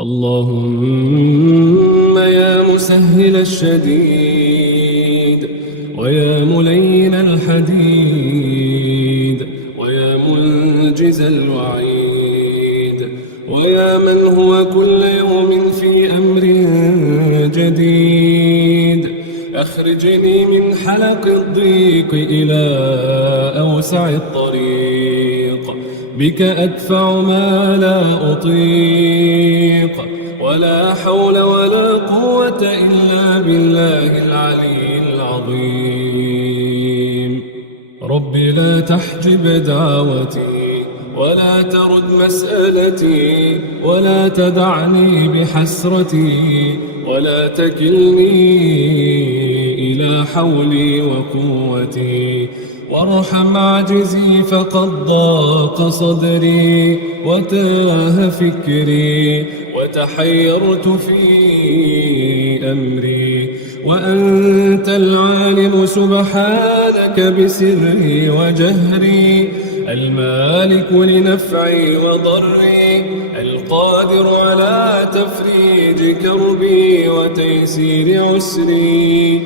اللهم يا مسهل الشديد ويا ملين الحديد ويا منجز الوعيد ويا من هو كل يوم في أمر جديد، أخرجني من حلق الضيق إلى أوسع الطريق، بك أدفع ما لا أطيق، ولا حول ولا قوة إلا بالله العلي العظيم. رب لا تحجب دعوتي ولا ترد مسألتي ولا تدعني بحسرتي ولا تكلني إلى حولي وقوتي، وارحم عجزي فقد ضاق صدري وتاه فكري وتحيرت في أمري، وأنت العالم سبحانك بسري وجهري، المالك لنفعي وضري، القادر على تفريج كربي وتيسير عسري.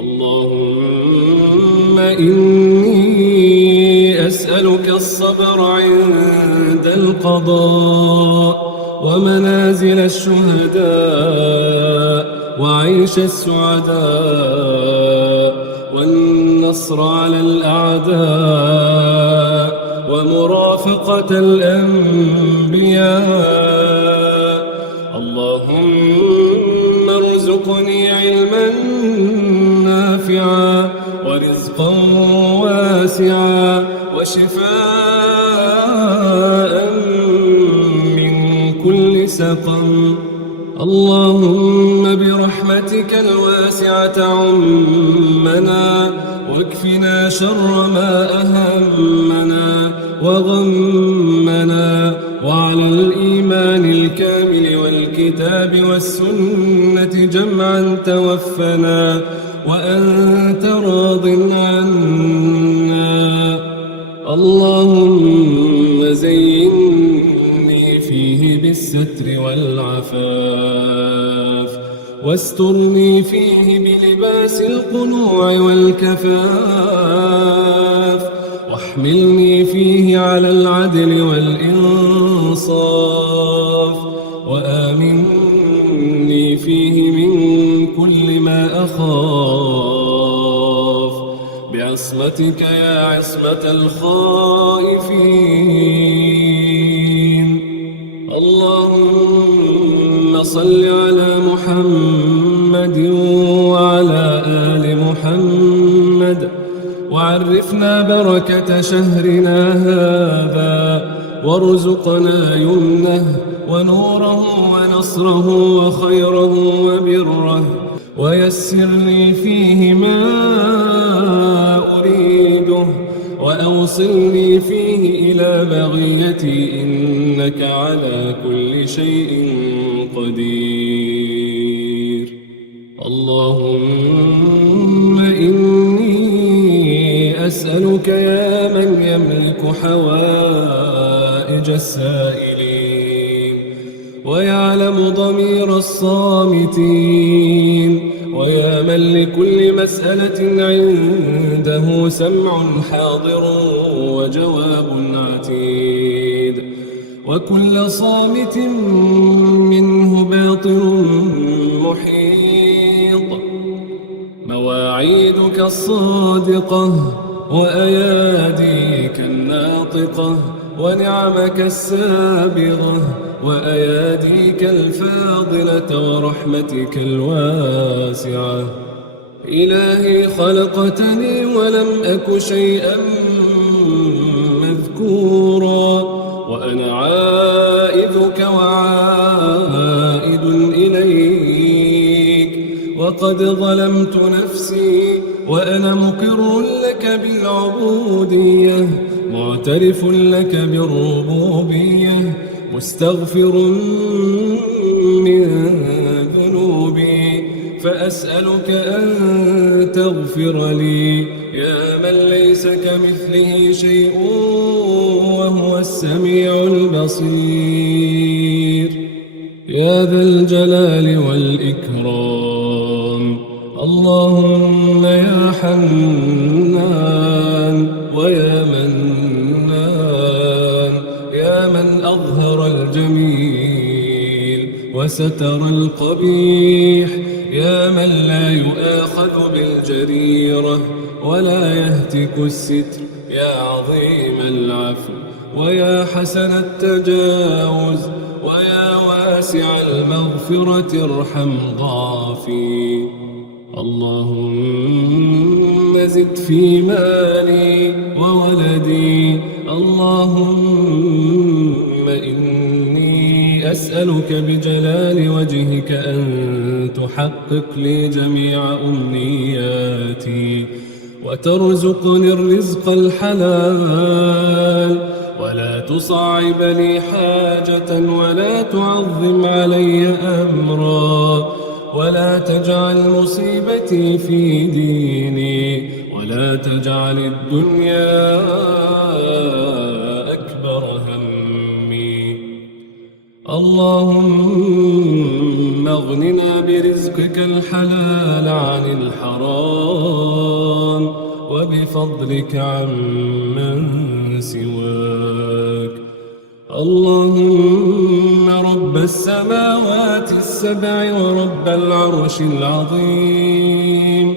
اللهم إني أسألك الصبر عند القضاء ومنازل الشهداء وعيش السعداء والنصر على الأعداء ومرافقة الأنبياء. اللهم ارزقني علما نافعا ورزقا واسعا وشفاء من كل سقم. اللهم برحمتك الواسعة عمنا واكفنا شر ما أهمنا وغمنا، وعلى الإيمان الكامل والكتاب والسنة جمعا توفنا وأنت راض عنا. اللهم زينني فيه بالستر والعفاف، واسترني فيه بلباس القنوع والكفاف، واحملني فيه على العدل والإنصاف، وآمني فيه من كل ما أخاف، بعصمتك يا عصمة الخائفين. اللهم صل على محمد وعلى آل محمد، وعرفنا بركة شهرنا هذا، وارزقنا يمنه ونوره ونصره وخيره وبره، ويسر لي فيه ما أريده، وأوصلني فيه إلى بغيتي، إنك على كل شيء قدير. اللهم إني أسألك يا من يملك حوائج السائلين ويعلم ضمير الصامتين، ويا من لكل مسألة عنده سمع حاضر وجواب عتيد، وكل صامت منه باطن محيط، مواعيدك الصادقة وأياديك الناطقة ونعمك السابغة وأياديك الفاضلة ورحمتك الواسعة. إلهي خلقتني ولم أك شيئا مذكورا، وأنا عائذك وعائد إليك، وقد ظلمت نفسي وأنا مقر لك بالعبودية، معترف لك بالربوبية، مستغفر من ذنوبي، فأسألك أن تغفر لي يا من ليس كمثله شيء وهو السميع البصير. يا ذا الجلال والإكرام. اللهم يا حنان ويا منان، يا من أظهر الجميل وستر القبيح، يا من لا يؤاخذ بالجريرة ولا يهتك الستر، يا عظيم العفو ويا حسن التجاوز، ويا واسع المغفرة ارحم ضعفي. اللهم زد في مالي وولدي. اللهم إني أسألك بجلال وجهك أن تحقق لي جميع أمنياتي، وترزقني الرزق الحلال، ولا تصعب لي حاجة، ولا تعظم علي أمرا، ولا تجعل مصيبتي في ديني، ولا تجعل الدنيا أكبر همي. اللهم اغننا برزقك الحلال عن الحرام، وبفضلك عمن سواك. اللهم رب السماوات السبع ورب العرش العظيم،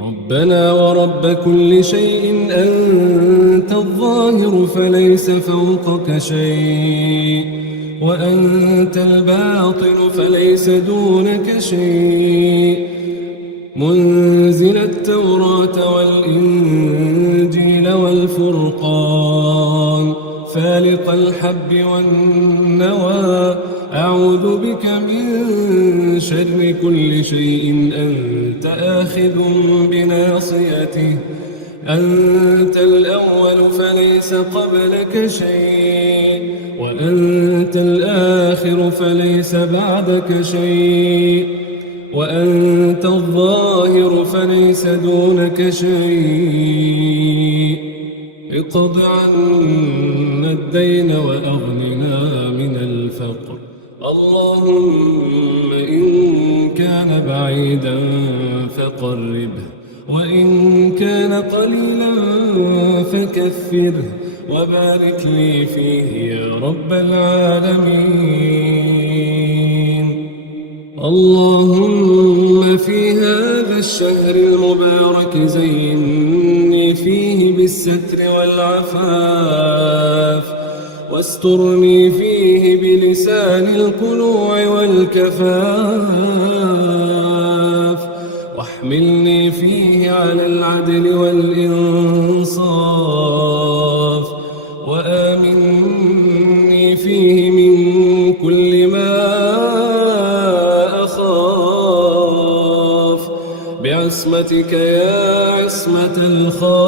ربنا ورب كل شيء أنت الظاهر فليس فوقك شيء، وأنت الباطن فليس دونك شيء، منزل التوراة والإنجيل والفرقان، فالق الحب والنوى، أعوذ بك من شر كل شيء أنت آخذ بناصيته، أنت الأول فليس قبلك شيء، وأنت الآخر فليس بعدك شيء، وأنت الظاهر فليس دونك شيء. اقض عنا الدين وأغننا من الفقر. اللهم إن كان بعيدا فقربه، وإن كان قليلا فكثره، وبارك لي فيه يا رب العالمين. اللهم في هذا الشهر المبارك زينني فيه بالستر والعفاف، واسترني فيه بلسان القنوع والكفاف، واحملني فيه على العدل والإنصاف، وآمني فيه من كل ما أخاف، بعصمتك يا عصمة الخائفين.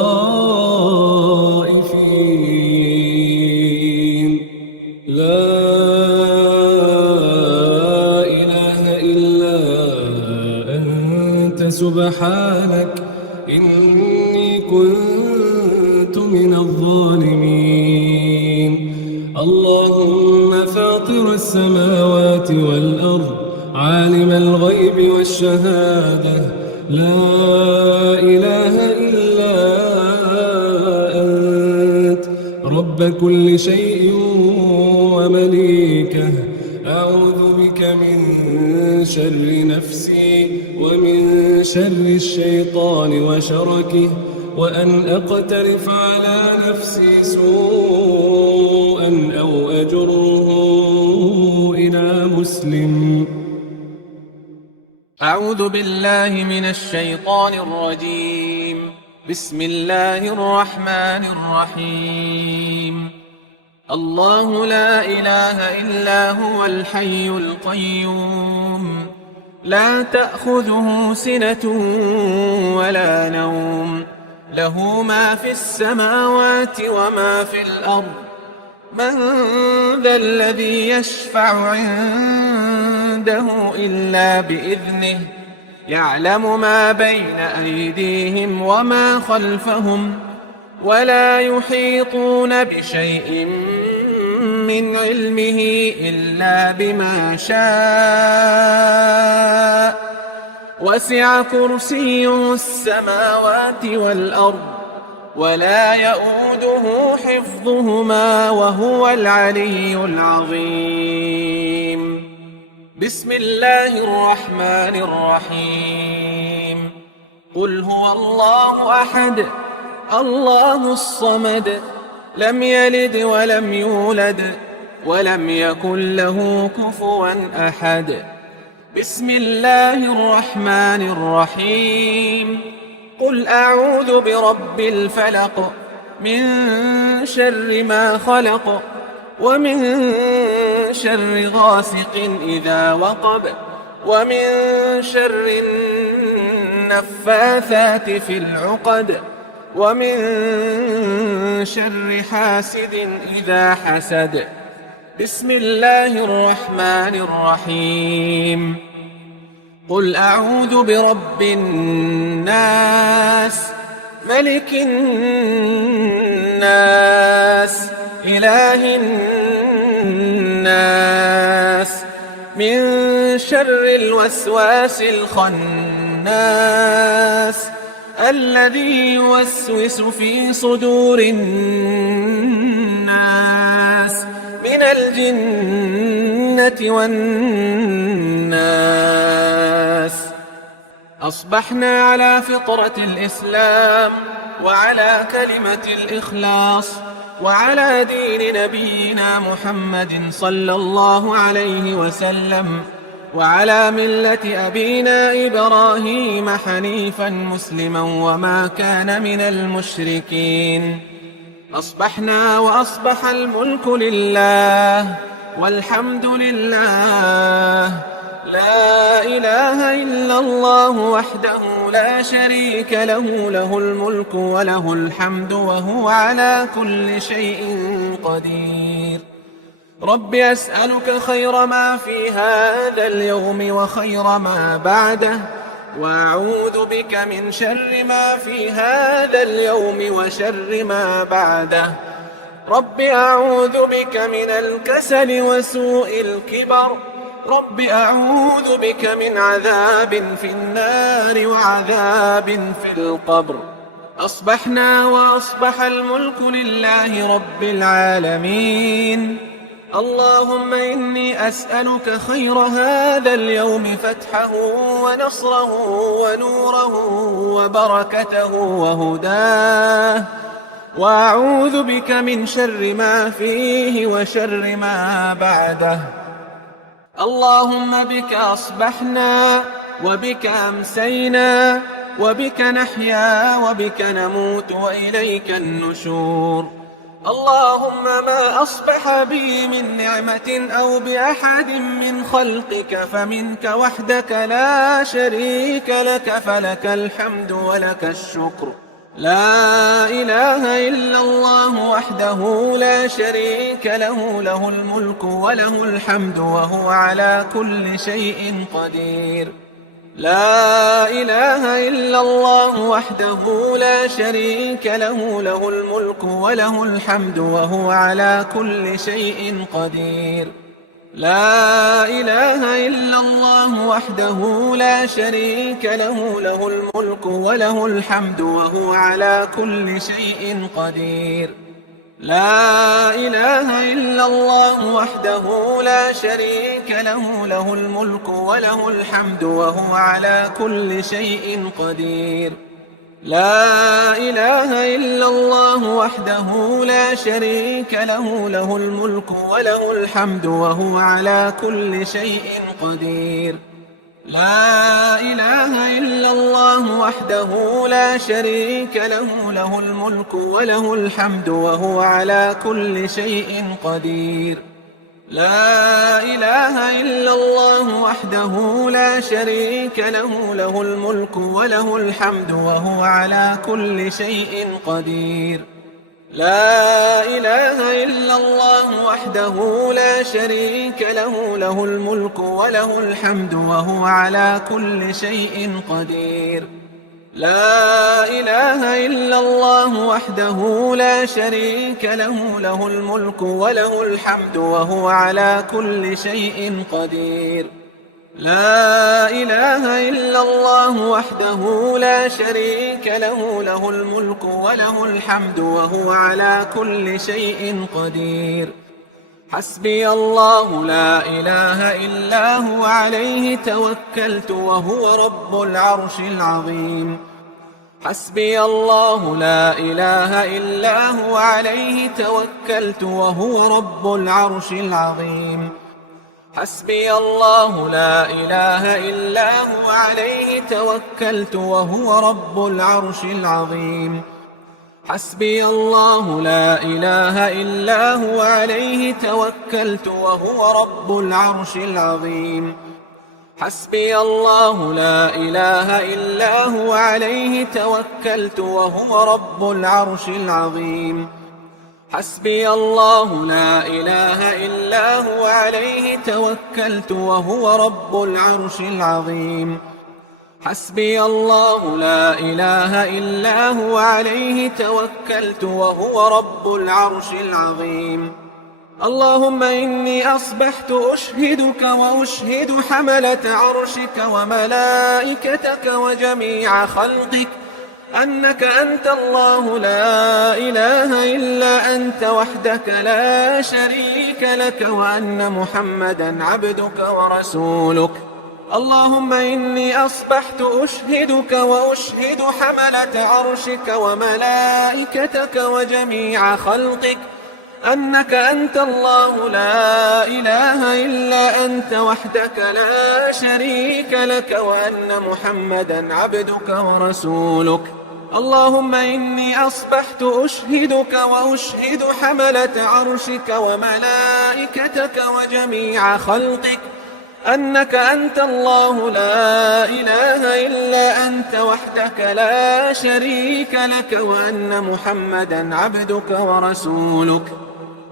لا إله إلا أنت سبحانك إني كنت من الظالمين. اللهم فاطر السماوات والأرض، عالم الغيب والشهادة، لا إله إلا أنت، رب كل شيء ومليكه، أعوذ بك من شر نفسي ومن شر الشيطان وشركه، وأن أقترف على نفسي سوءا أو أجره إلى مسلم. أعوذ بالله من الشيطان الرجيم. بسم الله الرحمن الرحيم. الله لا إله إلا هو الحي القيوم، لا تأخذه سنة ولا نوم، له ما في السماوات وما في الأرض. من ذا الذي يشفع عنده إلا بإذنه، يعلم ما بين أيديهم وما خلفهم، ولا يحيطون بشيء من علمه إلا بما شاء وسع كرسيه السماوات والأرض ولا يؤوده حفظهما وهو العلي العظيم. بسم الله الرحمن الرحيم. قل هو الله أحد الله الصمد لم يلد ولم يولد ولم يكن له كفوا أحد. بسم الله الرحمن الرحيم. قل أعوذ برب الفلق من شر ما خلق ومن شر غاسق إذا وقب ومن شر النفاثات في العقد ومن شر حاسد إذا حسد. بسم الله الرحمن الرحيم. قل أعوذ برب الناس ملك الناس إله الناس من شر الوسواس الخناس الذي يوسوس في صدور الناس من الجنة والناس. أصبحنا على فطرة الإسلام وعلى كلمة الإخلاص وعلى دين نبينا محمد صلى الله عليه وسلم وعلى ملة أبينا إبراهيم حنيفا مسلما وما كان من المشركين. أصبحنا وأصبح الملك لله والحمد لله لا إله إلا الله وحده لا شريك له له الملك وله الحمد وهو على كل شيء قدير. رب أسألك خير ما في هذا اليوم وخير ما بعده وأعوذ بك من شر ما في هذا اليوم وشر ما بعده. رب أعوذ بك من الكسل وسوء الكبر. رب أعوذ بك من عذاب في النار وعذاب في القبر. أصبحنا وأصبح الملك لله رب العالمين. اللهم إني أسألك خير هذا اليوم فتحه ونصره ونوره وبركته وهداه وأعوذ بك من شر ما فيه وشر ما بعده. اللهم بك أصبحنا وبك أمسينا وبك نحيا وبك نموت وإليك النشور. اللهم ما أصبح بي من نعمة أو بأحد من خلقك فمنك وحدك لا شريك لك فلك الحمد ولك الشكر. لا إله إلا الله وحده لا شريك له له الملك وله الحمد وهو على كل شيء قدير. لا إله إلا الله وحده لا شريك له له الملك وله الحمد وهو على كل شيء قدير. لا إله إلا الله وحده لا شريك له له الملك وله الحمد وهو على كل شيء قدير. لا إله إلا الله وحده لا شريك له له الملك وله الحمد وهو على كل شيء قدير. لا إله إلا الله وحده لا شريك له له الملك وله الحمد وهو على كل شيء قدير. لا إله إلا الله وحده لا شريك له له الملك وله الحمد وهو على كل شيء قدير. لا إله إلا الله وحده لا شريك له له الملك وله الحمد وهو على كل شيء قدير. لا إله إلا الله وحده لا شريك له له الملك وله الحمد وهو على كل شيء قدير. لا إله إلا الله وحده لا شريك له، له الملك وله الحمد وهو على كل شيء قدير. لا إله إلا الله وحده لا شريك له، له الملك وله الحمد وهو على كل شيء قدير. حسبي الله لا إله إلا هو عليه توكلت وهو رب العرش العظيم. حسبي الله لا إله إلا هو عليه توكلت وهو رب العرش العظيم. حسبي الله لا إله إلا هو عليه توكلت وهو رب العرش العظيم. حسبي الله لا إله إلا هو عليه توكلت وهو رب العرش العظيم. حسبي الله لا إله إلا هو عليه توكلت وهو رب العرش العظيم. حسبي الله لا إله إلا هو عليه توكلت وهو رب العرش العظيم. حسبي الله لا إله إلا هو عليه توكلت وهو رب العرش العظيم. اللهم إني أصبحت أشهدك وأشهد حملة عرشك وملائكتك وجميع خلقك أنك أنت الله لا إله إلا أنت وحدك لا شريك لك، وأن محمدا عبدك ورسولك. اللهم إني أصبحت أشهدك وأشهد حملة عرشك وملائكتك وجميع خلقك أنك أنت الله لا إله إلا أنت وحدك لا شريك لك، وأن محمدا عبدك ورسولك. اللهم إني أصبحت أشهدك وأشهد حملة عرشك وملائكتك وجميع خلقك أنك أنت الله لا إله إلا أنت وحدك لا شريك لك، وأن محمدا عبدك ورسولك.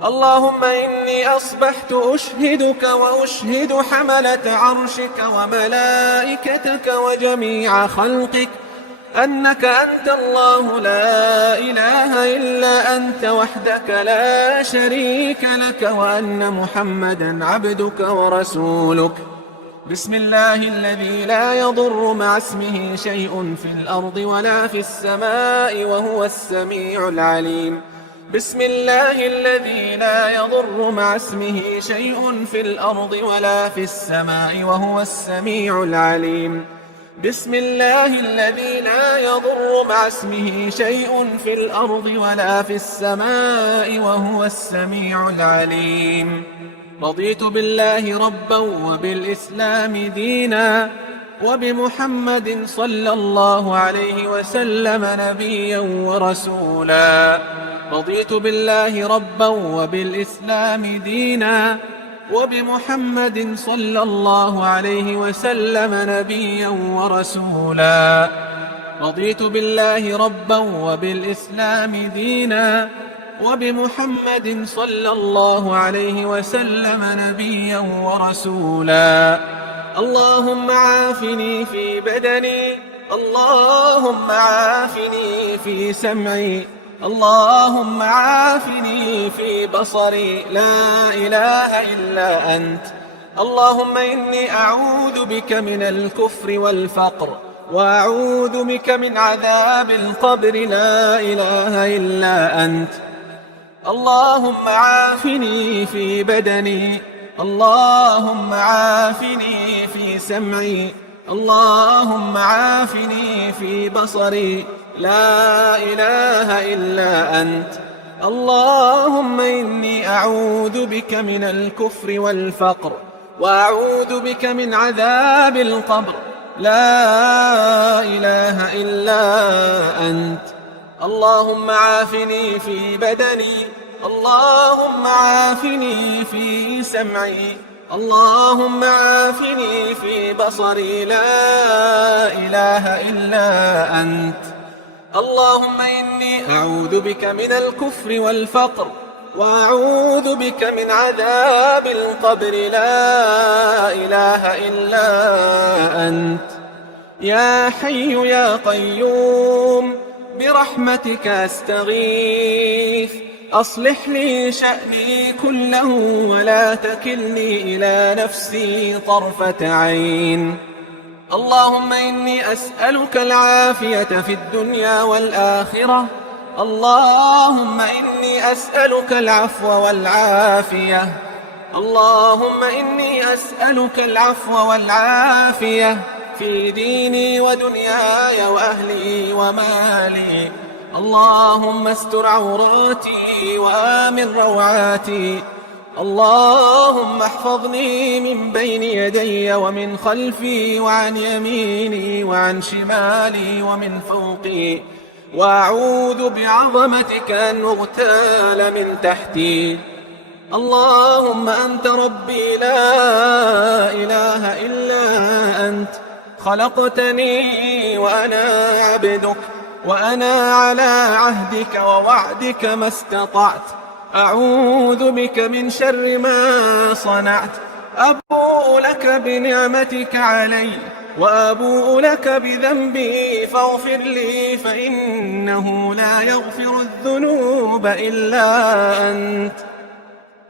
اللهم إني أصبحت أشهدك وأشهد حملة عرشك وملائكتك وجميع خلقك أنك أنت الله لا إله إلا أنت وحدك لا شريك لك، وأن محمدا عبدك ورسولك. بسم الله الذي لا يضر مع اسمه شيء في الأرض ولا في السماء وهو السميع العليم. بسم الله الذي لا يضر مع اسمه شيء في الأرض ولا في السماء وهو السميع العليم. بسم الله الذي لا يضر مع اسمه شيء في الأرض ولا في السماء وهو السميع العليم. رضيت بالله ربا وبالإسلام دينا وبمحمد صلى الله عليه وسلم نبيا ورسولا. رضيت بالله ربا وبالإسلام دينا وبمحمد صلى الله عليه وسلم نبيا ورسولا. رضيت بالله ربا وبالإسلام دينا وبمحمد صلى الله عليه وسلم نبيا ورسولا. اللهم عافني في بدني، اللهم عافني في سمعي، اللهم عافني في بصري، لا إله إلا أنت. اللهم إني أعوذ بك من الكفر والفقر، وأعوذ بك من عذاب القبر، لا إله إلا أنت. اللهم عافني في بدني، اللهم عافني في سمعي، اللهم عافني في بصري، لا إله إلا أنت. اللهم إني أعوذ بك من الكفر والفقر، وأعوذ بك من عذاب القبر، لا إله إلا أنت. اللهم عافني في بدني، اللهم عافني في سمعي، اللهم عافني في بصري، لا إله إلا أنت. اللهم إني أعوذ بك من الكفر والفقر، وأعوذ بك من عذاب القبر، لا إله إلا أنت. يا حي يا قيوم برحمتك أستغيث، أصلح لي شأني كله ولا تكلني إلى نفسي طرفة عين. اللهم إني أسألك العافية في الدنيا والآخرة. اللهم إني أسألك العفو والعافية. اللهم إني أسألك العفو والعافية في ديني ودنياي وأهلي ومالي. اللهم استر عوراتي وآمن روعاتي. اللهم احفظني من بين يدي ومن خلفي وعن يميني وعن شمالي ومن فوقي، وأعوذ بعظمتك أن أغتال من تحتي. اللهم أنت ربي لا إله إلا أنت، خلقتني وأنا عبدك، وأنا على عهدك ووعدك ما استطعت. أعوذ بك من شر ما صنعت. أبوء لك بنعمتك علي وأبوء لك بذنبي فاغفر لي، فإنه لا يغفر الذنوب إلا أنت.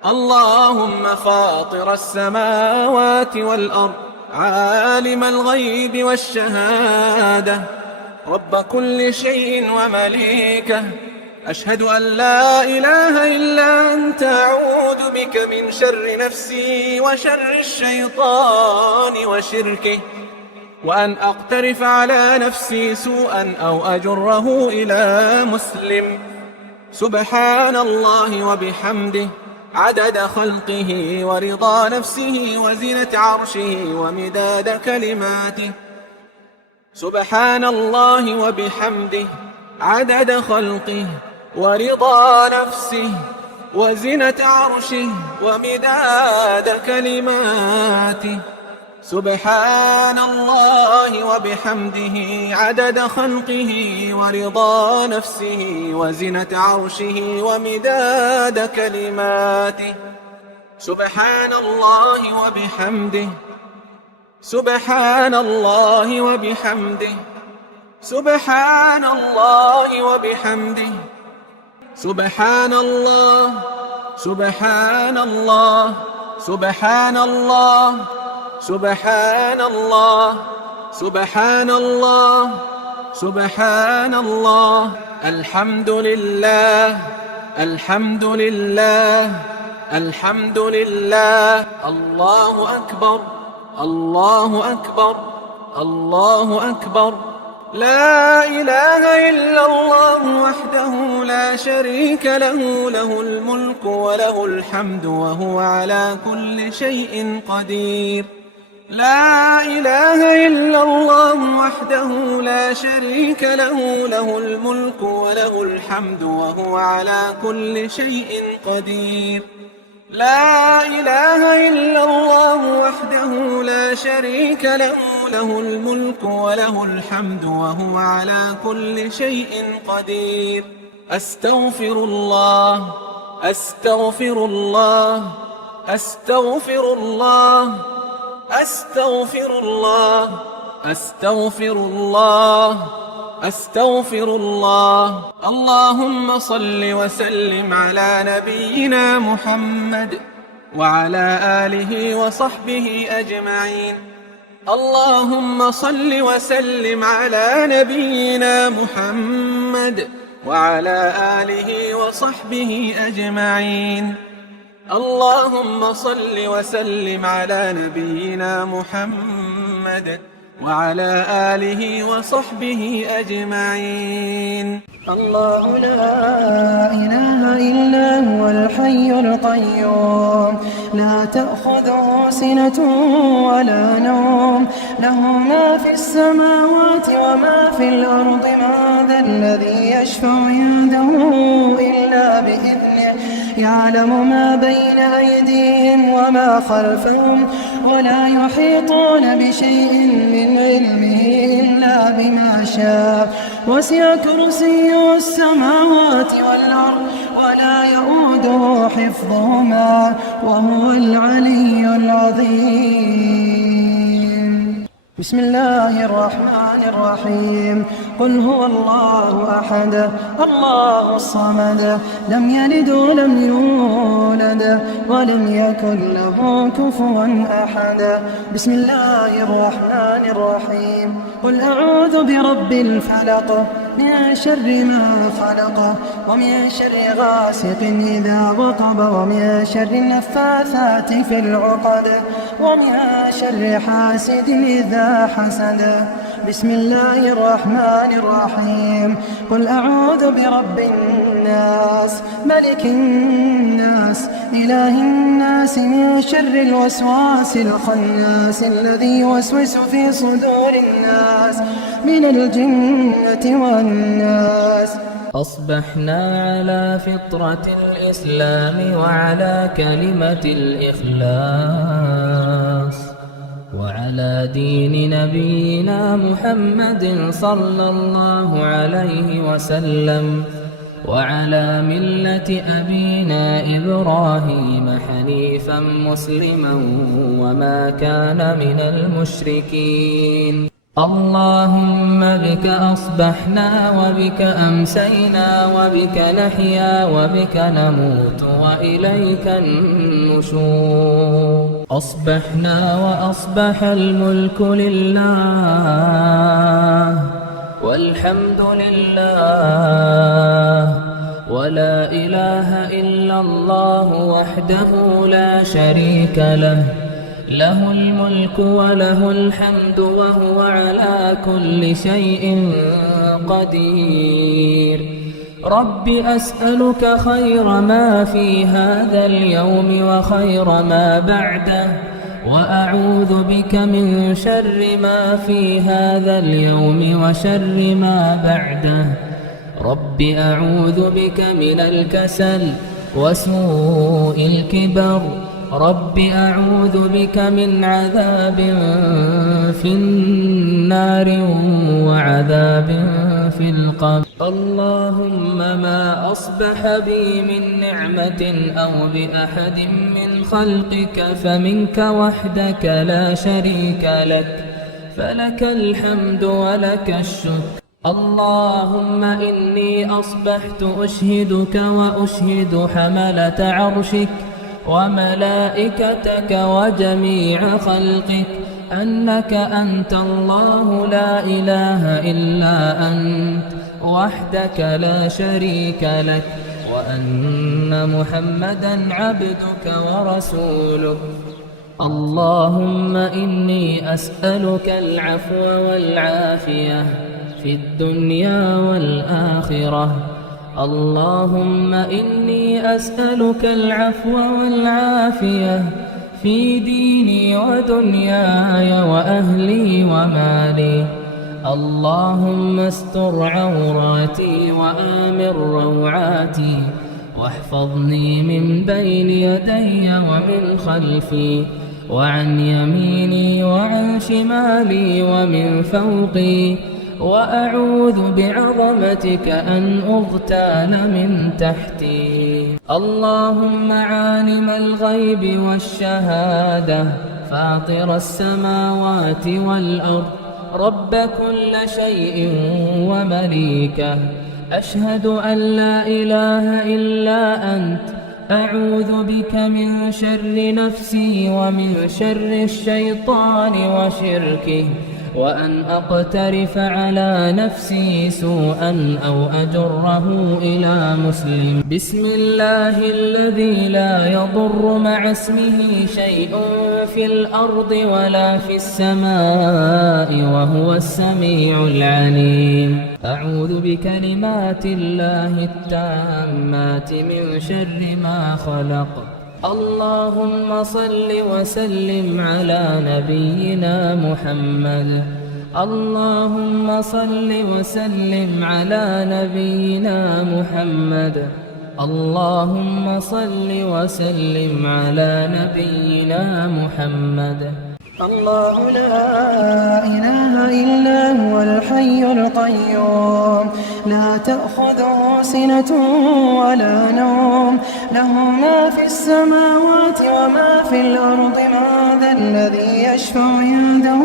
اللهم فاطر السماوات والأرض، عالم الغيب والشهادة، رب كل شيء ومليكه، أشهد أن لا إله إلا أنت، أعوذ بك من شر نفسي وشر الشيطان وشركه، وأن أقترف على نفسي سوءا أو أجره إلى مسلم. سبحان الله وبحمده عدد خلقه ورضا نفسه وزنة عرشه ومداد كلماته. سبحان الله وبحمده عدد خلقه ورضا نفسه وزنة عرشه ومداد كلماته. سبحان الله وبحمده عدد خلقه ورضا نفسه وزنة عرشه ومداد كلماته. سبحان الله وبحمده. سبحان الله وبحمده. سبحان الله وبحمده. سبحان الله. سبحان الله. سبحان الله. سبحان الله. سبحان الله. سبحان الله. الحمد لله. الحمد لله. الحمد لله. الله أكبر. الله أكبر. الله أكبر. لا إله إلا الله وحده لا شريك له، له الملك وله الحمد وهو على كل شيء قدير. لا إله إلا الله وحده لا شريك له، له الملك وله الحمد وهو على كل شيء قدير. لا إله إلا الله وحده لا شريك له، له الملك وله الحمد وهو على كل شيء قدير. أستغفر الله. أستغفر الله. أستغفر الله. أستغفر الله. أستغفر الله. أستغفر الله. اللهم صل وسلم على نبينا محمد وعلى آله وصحبه أجمعين. اللهم صل وسلم على نبينا محمد وعلى آله وصحبه أجمعين. اللهم صل وسلم على نبينا محمد وعلى آله وصحبه أجمعين. الله لا إله إلا هو الحي القيوم، لا تأخذه سنة ولا نوم، له ما في السماوات وما في الأرض. من ذا الذي يشفع عنده إلا بإذنه، يعلم ما بين أيديهم وما خلفهم، ولا يحيطون بشيء من علمه إلا بما شاء. وسع كرسيه السماوات والأرض ولا يؤوده حفظهما وهو العلي العظيم. بسم الله الرحمن الرحيم قل هو الله أحد الله الصمد لم يلد ولم يولد ولم يكن له كفوا أحد بسم الله الرحمن الرحيم قل أعوذ برب الفلق من شر ما خلق ومن شر غاسق إذا وقب ومن شر النفاثات في العقد ومن شر حاسد إذا حسد بسم الله الرحمن الرحيم قل أعوذ برب الناس ملك الناس إله الناس من شر الوسواس الخناس الذي يوسوس في صدور الناس من الجنة والناس أصبحنا على فطرة الإسلام وعلى كلمة الإخلاص وعلى دين نبينا محمد صلى الله عليه وسلم وعلى ملة أبينا إبراهيم حنيفا مسلما وما كان من المشركين اللهم بك أصبحنا وبك أمسينا وبك نحيا وبك نموت وإليك النشور أصبحنا وأصبح الملك لله والحمد لله ولا إله إلا الله وحده لا شريك له له الملك وله الحمد وهو على كل شيء قدير رب أسألك خير ما في هذا اليوم وخير ما بعده وأعوذ بك من شر ما في هذا اليوم وشر ما بعده رب أعوذ بك من الكسل وسوء الكبر رب أعوذ بك من عذاب في النار وعذاب في القبر اللهم ما أصبح بي من نعمة أو بأحد من خلقك فمنك وحدك لا شريك لك فلك الحمد ولك الشكر اللهم إني أصبحت أشهدك وأشهد حملة عرشك وملائكتك وجميع خلقك أنك أنت الله لا إله إلا أنت وحدك لا شريك لك وأن محمدا عبدك ورسولك اللهم إني أسألك العفو والعافية في الدنيا والآخرة اللهم إني أسألك العفو والعافية في ديني ودنياي وأهلي ومالي اللهم استر عوراتي وآمن روعاتي واحفظني من بين يدي ومن خلفي وعن يميني وعن شمالي ومن فوقي وأعوذ بعظمتك أن أغتال من تحتي اللهم عالم الغيب والشهادة فاطر السماوات والأرض رب كل شيء ومليكه أشهد أن لا إله إلا أنت أعوذ بك من شر نفسي ومن شر الشيطان وشركه وأن أقترف على نفسي سوءا أو أجره إلى مسلم بسم الله الذي لا يضر مع اسمه شيء في الأرض ولا في السماء وهو السميع العليم أعوذ بكلمات الله التامات من شر ما خلق اللهم صل وسلم على نبينا محمد اللهم صل وسلم على نبينا محمد اللهم صل وسلم على نبينا محمد الله لا إله إلا هو الحي القيوم لا تأخذه سنة ولا نوم له ما في السماوات وما في الأرض من ذا الذي يشفع عنده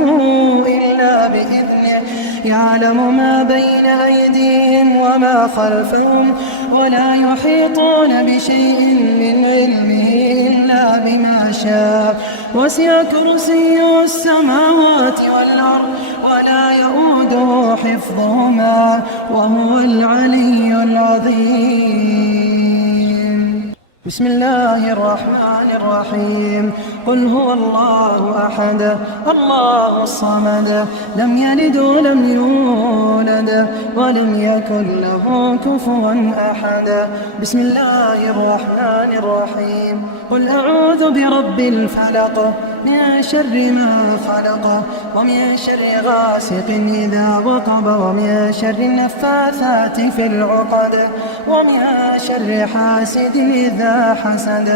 إلا بإذنه يعلم ما بين أيديهم وما خلفهم ولا يحيطون بشيء من علمه إلا بما شاء وسع كرسيه السماوات والأرض ولا يؤوده حفظهما وهو العلي العظيم. بسم الله الرحمن الرحيم. قل هو الله أحد الله الصمد لم يلد ولم يولد ولم يكن له كفوا أحد. بسم الله الرحمن الرحيم. قل أعوذ برب الفلق من شر ما خلق ومن شر غاسق إذا وقب ومن شر النفاثات في العقد ومن شر حاسد إذا حسد.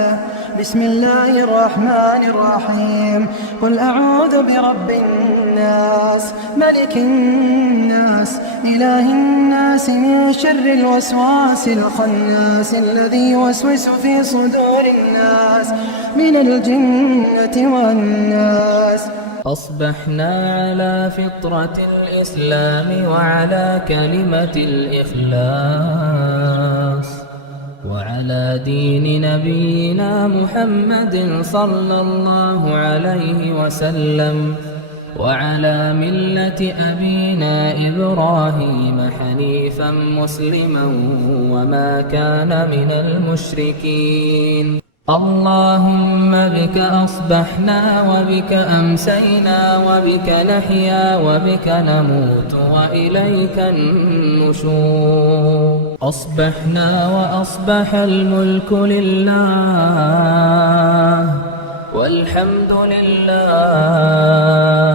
بسم الله الرحمن الرحيم. قل أعوذ برب الناس ملك الناس إله الناس من شر الوسواس الخناس الذي يوسوس في صدور الناس من الجنة والناس. أصبحنا على فطرة الإسلام وعلى كلمة الإخلاص وعلى دين نبينا محمد صلى الله عليه وسلم وعلى ملة أبينا إبراهيم حنيفا مسلما وما كان من المشركين. اللهم بك أصبحنا وبك أمسينا وبك نحيا وبك نموت وإليك النشور. أصبحنا وأصبح الملك لله والحمد لله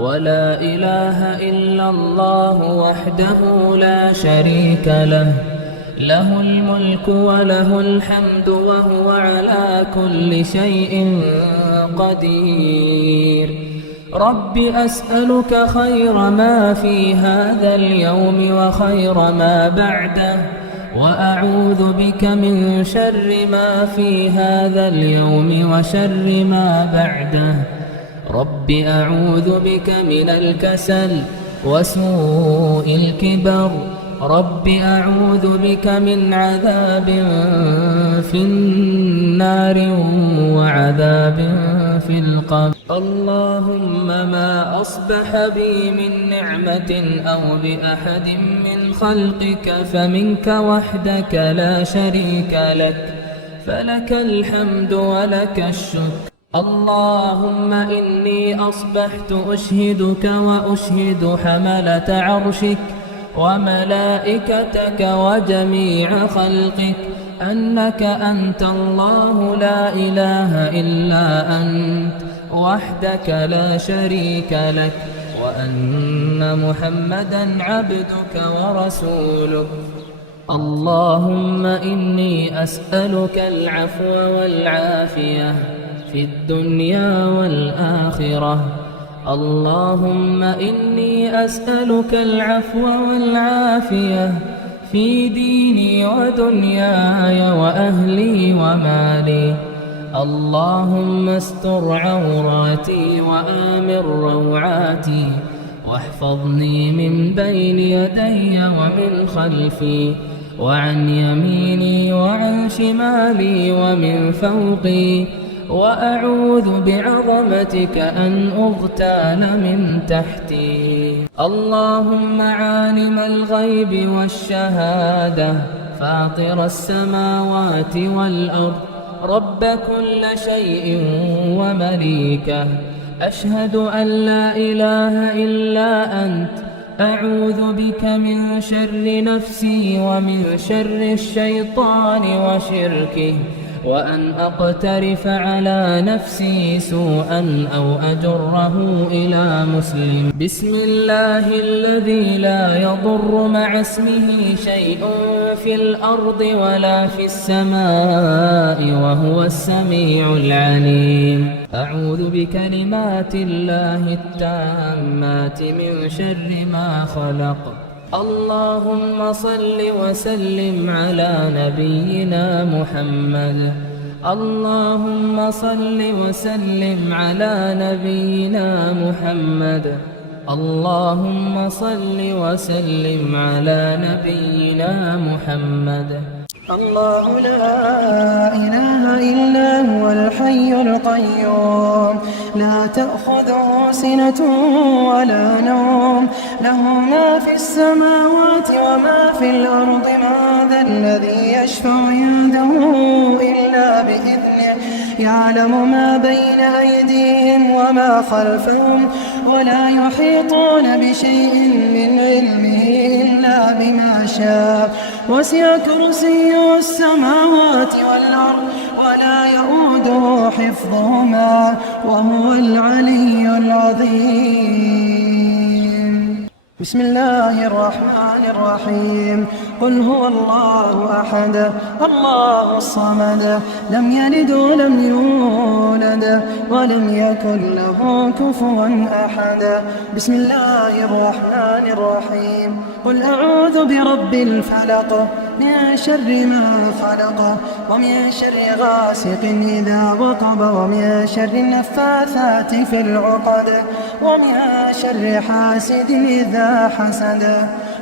ولا إله إلا الله وحده لا شريك له له الملك وله الحمد وهو على كل شيء قدير. رب أسألك خير ما في هذا اليوم وخير ما بعده وأعوذ بك من شر ما في هذا اليوم وشر ما بعده. رب أعوذ بك من الكسل وسوء الكبر. رب أعوذ بك من عذاب في النار وعذاب في القبر. اللهم ما أصبح بي من نعمة أو بأحد من خلقك فمنك وحدك لا شريك لك فلك الحمد ولك الشكر. اللهم إني أصبحت أشهدك وأشهد حملة عرشك وملائكتك وجميع خلقك أنك أنت الله لا إله إلا أنت وحدك لا شريك لك وأن محمدا عبدك ورسولك. اللهم إني أسألك العفو والعافية في الدنيا والآخرة. اللهم إني أسألك العفو والعافية في ديني ودنياي وأهلي ومالي. اللهم استر عوراتي وآمن روعاتي واحفظني من بين يدي ومن خلفي وعن يميني وعن شمالي ومن فوقي وأعوذ بعظمتك أن أغتال من تحتي. اللهم عالم الغيب والشهادة فاطر السماوات والأرض رب كل شيء ومليكه أشهد أن لا إله إلا أنت أعوذ بك من شر نفسي ومن شر الشيطان وشركه وأن أقترف على نفسي سوءا أو أجره إلى مسلم. بسم الله الذي لا يضر مع اسمه شيء في الأرض ولا في السماء وهو السميع العليم. أعوذ بكلمات الله التامات من شر ما خلق. اللهم صل وسلم على نبينا محمد. اللهم صل وسلم على نبينا محمد. اللهم صل وسلم على نبينا محمد. الله لا إله إلا هو الحي القيوم لا تأخذه سنة ولا نوم له ما في السماوات وما في الأرض من ذا الذي يشفع عنده إلا بإذنه يعلم ما بين أيديهم وما خلفهم ولا يحيطون بشيء من علمه إلا بما شاء وسع كرسيه السماوات والأرض ولا يؤوده حفظهما وهو العلي العظيم. بسم الله الرحمن الرحيم. قل هو الله أحد الله الصمد لم يلد ولم يولد ولم يكن له كفوا أحد. بسم الله الرحمن الرحيم. قل أعوذ برب الفلق من شر ما خلق ومن شر غاسق إذا وقب ومن شر النفاثات في العقد ومن شر حاسد إذا حسد.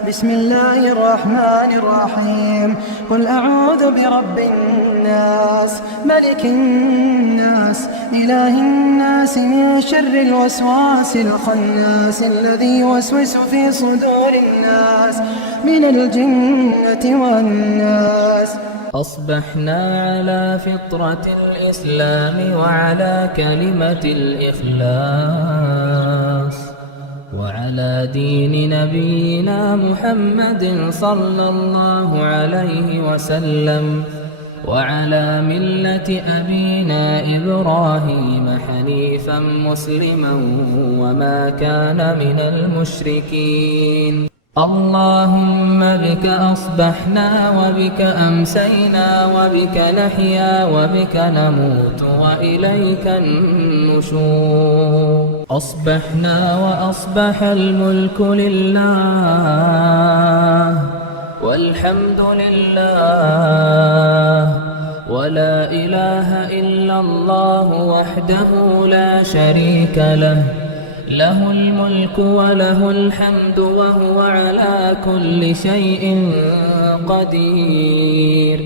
بسم الله الرحمن الرحيم. قل أعوذ برب الناس ملك الناس إله الناس من شر الوسواس الخناس الذي يوسوس في صدور الناس من الجنة والناس. أصبحنا على فطرة الإسلام وعلى كلمة الإخلاص وعلى دين نبينا محمد صلى الله عليه وسلم وعلى ملة أبينا إبراهيم حنيفا مسلما وما كان من المشركين. اللهم بك أصبحنا وبك أمسينا وبك نحيا وبك نموت وإليك النشور. أصبحنا وأصبح الملك لله والحمد لله ولا إله إلا الله وحده لا شريك له له الملك وله الحمد وهو على كل شيء قدير.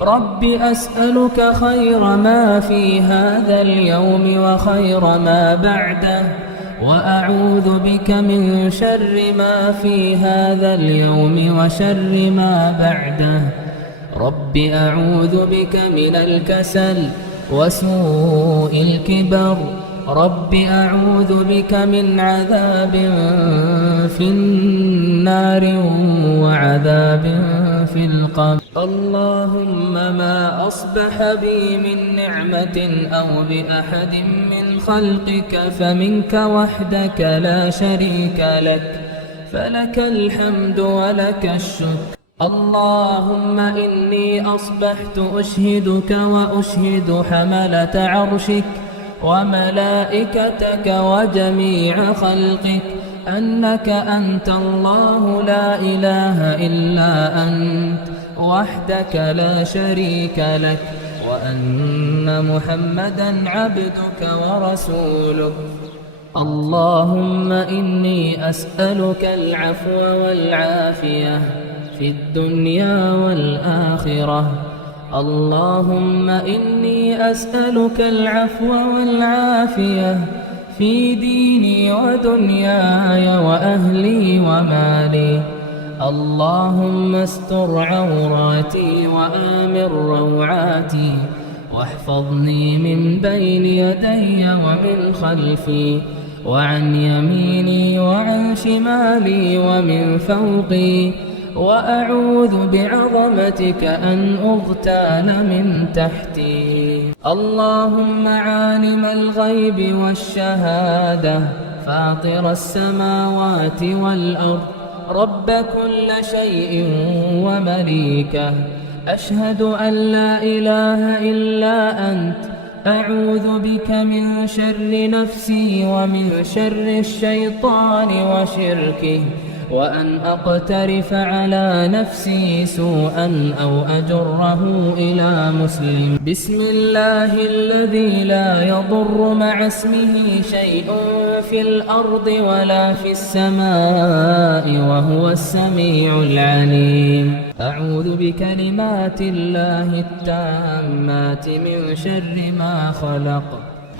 رب أسألك خير ما في هذا اليوم وخير ما بعده وأعوذ بك من شر ما في هذا اليوم وشر ما بعده. رب أعوذ بك من الكسل وسوء الكبر. رب أعوذ بك من عذاب في النار وعذاب في القبر. اللهم ما أصبح بي من نعمة أو بأحد من خلقك فمنك وحدك لا شريك لك فلك الحمد ولك الشكر. اللهم إني أصبحت أشهدك وأشهد حملة عرشك وملائكتك وجميع خلقك أنك أنت الله لا إله إلا أنت وحدك لا شريك لك وأن محمدا عبدك ورسولك. اللهم إني أسألك العفو والعافية في الدنيا والآخرة. اللهم إني أسألك العفو والعافية في ديني ودنياي وأهلي ومالي. اللهم استر عوراتي وآمن روعاتي واحفظني من بين يدي ومن خلفي وعن يميني وعن شمالي ومن فوقي وأعوذ بعظمتك أن أغتال من تحتي. اللهم عالم الغيب والشهادة فاطر السماوات والأرض رب كل شيء ومليكه أشهد أن لا إله إلا أنت أعوذ بك من شر نفسي ومن شر الشيطان وشركه وأن أقترف على نفسي سوءا أو أجره إلى مسلم. بسم الله الذي لا يضر مع اسمه شيء في الأرض ولا في السماء وهو السميع العليم. أعوذ بكلمات الله التامات من شر ما خلق.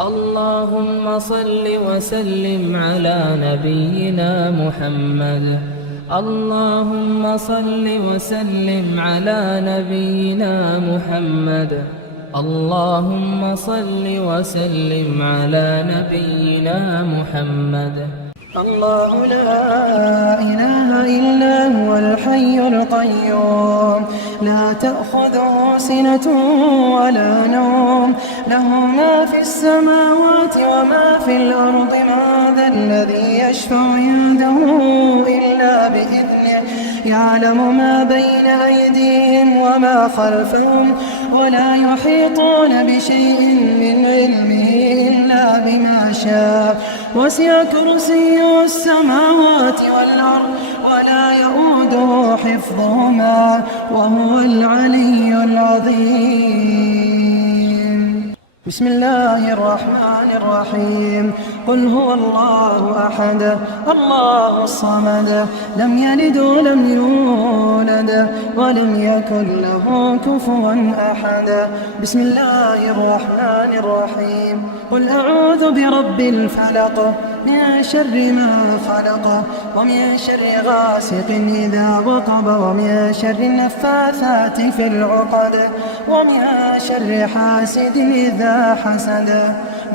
اللهم صل وسلم على نبينا محمد. اللهم صل وسلم على نبينا محمد. اللهم صل وسلم على نبينا محمد. الله لا إله إلا هو الحي القيوم لا تأخذه سنة ولا نوم له ما في السماوات وما في الأرض. من ذا الذي يشفع عنده إلا بإذنه يعلم ما بين أيديهم وما خلفهم ولا يحيطون بشيء من علمه إلا بما شاء. وسع كرسيه السماوات والأرض ولا يؤوده حفظهما وهو العلي العظيم. بسم الله الرحمن الرحيم. قل هو الله أحد الله الصمد لم يلد ولم يولد ولم يكن له كفوا أحد. بسم الله الرحمن الرحيم. قل أعوذ برب الفلق من شر ما خلق ومن شر غاسق إذا وقب ومن شر النفاثات في العقد ومن شر حاسد إذا حسد.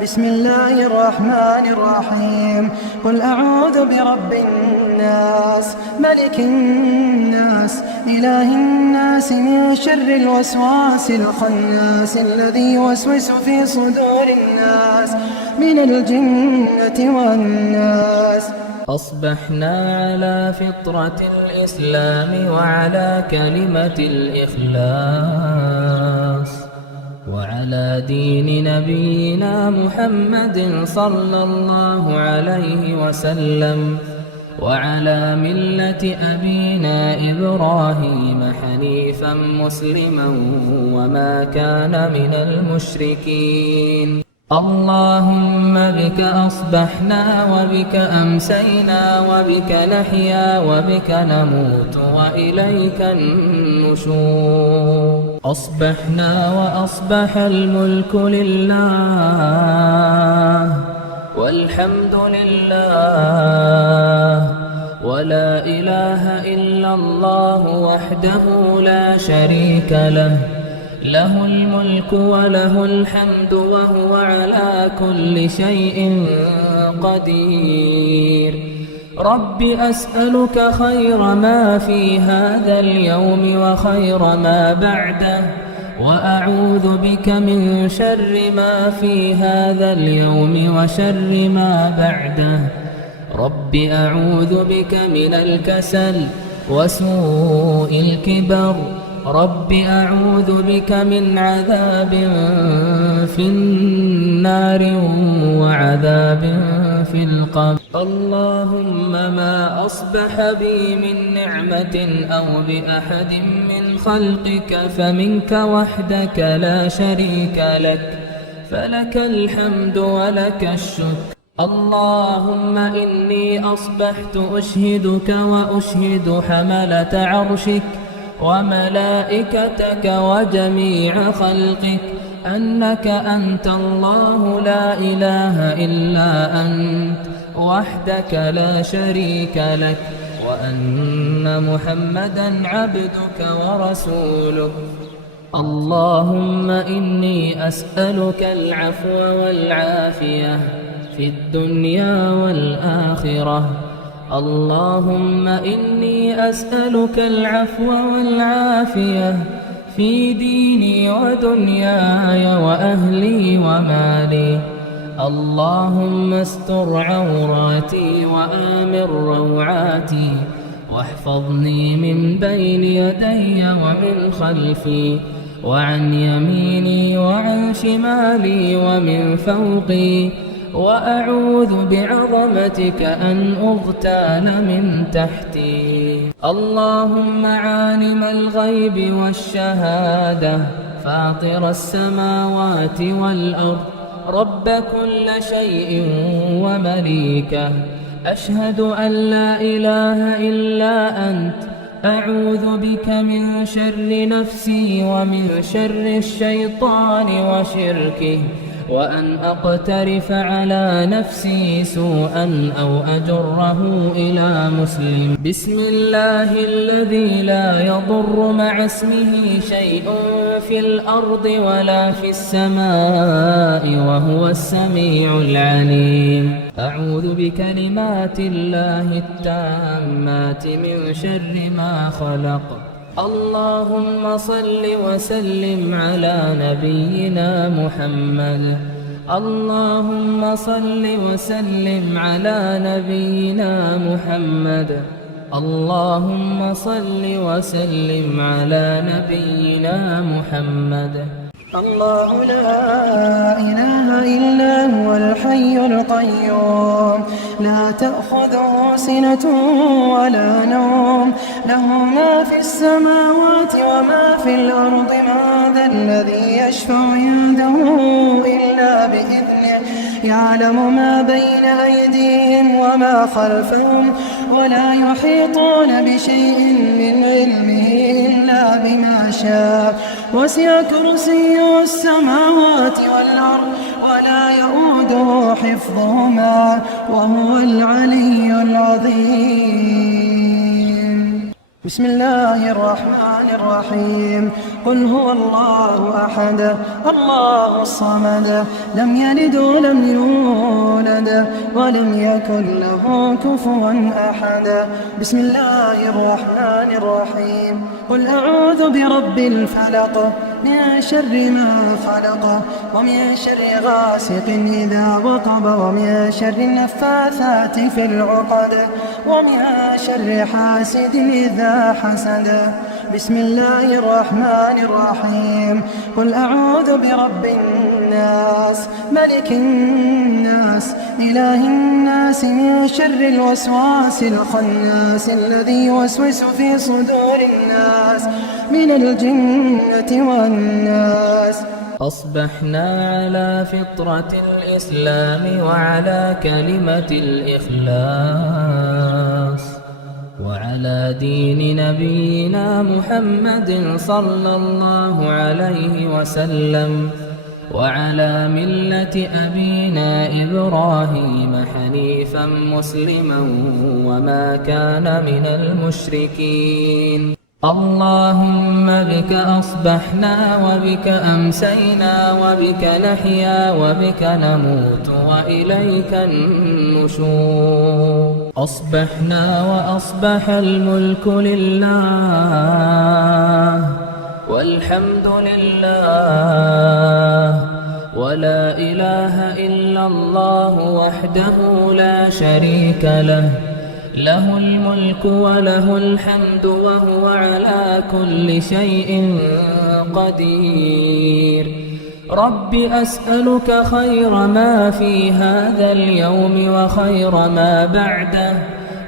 بسم الله الرحمن الرحيم. قل أعوذ برب الناس ملك الناس إله الناس من شر الوسواس الخناس الذي يوسوس في صدور الناس من الجنة والناس. أصبحنا على فطرة الإسلام وعلى كلمة الإخلاص وعلى دين نبينا محمد صلى الله عليه وسلم وعلى ملة أبينا إبراهيم حنيفا مسلما وما كان من المشركين. اللهم بك أصبحنا وبك أمسينا وبك نحيا وبك نموت وإليك النشور. أصبحنا وأصبح الملك لله والحمد لله ولا إله إلا الله وحده لا شريك له له الملك وله الحمد وهو على كل شيء قدير. رب أسألك خير ما في هذا اليوم وخير ما بعده وأعوذ بك من شر ما في هذا اليوم وشر ما بعده. رب أعوذ بك من الكسل وسوء الكبر. رب أعوذ بك من عذاب في النار وعذاب في القبر. اللهم ما أصبح بي من نعمة أو بأحد من خلقك فمنك وحدك لا شريك لك فلك الحمد ولك الشكر. اللهم إني أصبحت أشهدك وأشهد حملة عرشك وملائكتك وجميع خلقك أنك أنت الله لا إله إلا أنت وحدك لا شريك لك وأن محمدا عبدك ورسولك. اللهم إني أسألك العفو والعافية في الدنيا والآخرة. اللهم إني أسألك العفو والعافية في ديني ودنياي وأهلي ومالي. اللهم استر عوراتي وآمن روعاتي واحفظني من بين يدي ومن خلفي وعن يميني وعن شمالي ومن فوقي وأعوذ بعظمتك أن أغتال من تحتي. اللهم عالم الغيب والشهادة فاطر السماوات والأرض رب كل شيء ومليكه، أشهد أن لا إله إلا أنت، أعوذ بك من شر نفسي ومن شر الشيطان وشركه، وأن أقترف على نفسي سوءا أو أجره إلى مسلم. بسم الله الذي لا يضر مع اسمه شيء في الأرض ولا في السماء وهو السميع العليم. أعوذ بكلمات الله التامات من شر ما خلق. اللهم صل وسلم على نبينا محمد. اللهم صل وسلم على نبينا محمد. اللهم صل وسلم على نبينا محمد. الله لا إله إلا هو الحي القيوم، لا تأخذه سنة ولا نوم، له ما في السماوات وما في الأرض. من ذا الذي يشفع عنده إلا بإذنه، يعلم ما بين أيديهم وما خلفهم، ولا يحيطون بشيء من علمه إلا بما شاء. وسع كرسيه السماوات والأرض ولا يؤوده حفظهما وهو العلي العظيم. بسم الله الرحمن الرحيم. قل هو الله أحد الله الصمد، لم يلد ولم يولد ولم يكن له كفوا أحد. بسم الله الرحمن الرحيم. قل أعوذ برب الفلق من شر ما خلق، ومن شر غاسق إذا وقب، ومن شر النفاثات في العقد، ومن شر حاسد إذا حسد. بسم الله الرحمن الرحيم. قل أعوذ برب الناس ملك الناس إله الناس من شر الوسواس الخناس الذي يوسوس في صدور الناس من الجنة والناس. أصبحنا على فطرة الإسلام وعلى كلمة الإخلاص وعلى دين نبينا محمد صلى الله عليه وسلم، وعلى ملة أبينا إبراهيم حنيفا مسلما وما كان من المشركين. اللهم بك أصبحنا وبك أمسينا وبك نحيا وبك نموت وإليك النشور. أصبحنا وأصبح الملك لله والحمد لله ولا إله إلا الله وحده لا شريك له، له الملك وله الحمد وهو على كل شيء قدير. رب أسألك خير ما في هذا اليوم وخير ما بعده،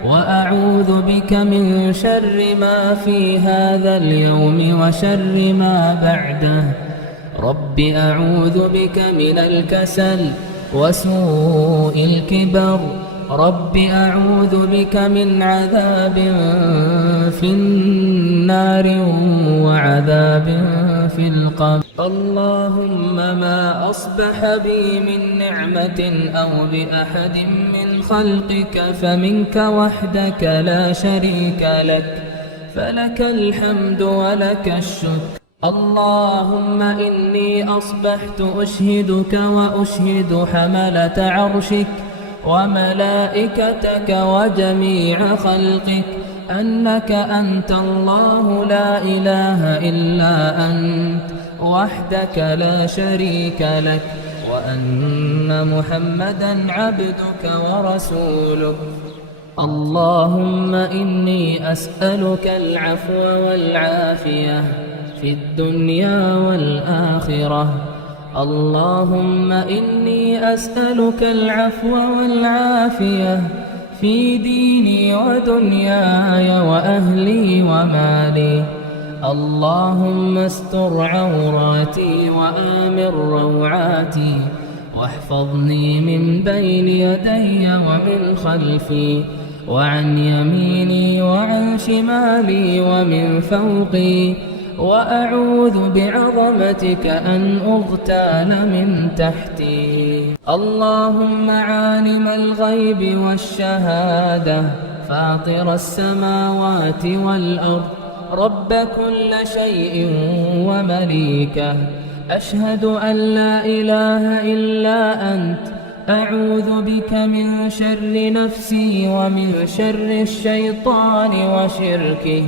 وأعوذ بك من شر ما في هذا اليوم وشر ما بعده. رب أعوذ بك من الكسل وسوء الكبر. رب أعوذ بك من عذاب في النار وعذاب في القبر. اللهم ما أصبح بي من نعمة أو بأحد من خلقك فمنك وحدك لا شريك لك، فلك الحمد ولك الشكر. اللهم إني أصبحت أشهدك وأشهد حملة عرشك وملائكتك وجميع خلقك أنك أنت الله لا إله إلا أنت وحدك لا شريك لك، وأن محمدا عبدك ورسولك. اللهم إني أسألك العفو والعافية في الدنيا والآخرة. اللهم إني أسألك العفو والعافية في ديني ودنياي وأهلي ومالي. اللهم استر عوراتي وآمن روعاتي، واحفظني من بين يدي ومن خلفي وعن يميني وعن شمالي ومن فوقي، وأعوذ بعظمتك أن أغتال من تحتي. اللهم عالم الغيب والشهادة، فاطر السماوات والأرض، رب كل شيء ومليكه، أشهد أن لا إله إلا أنت، أعوذ بك من شر نفسي ومن شر الشيطان وشركه،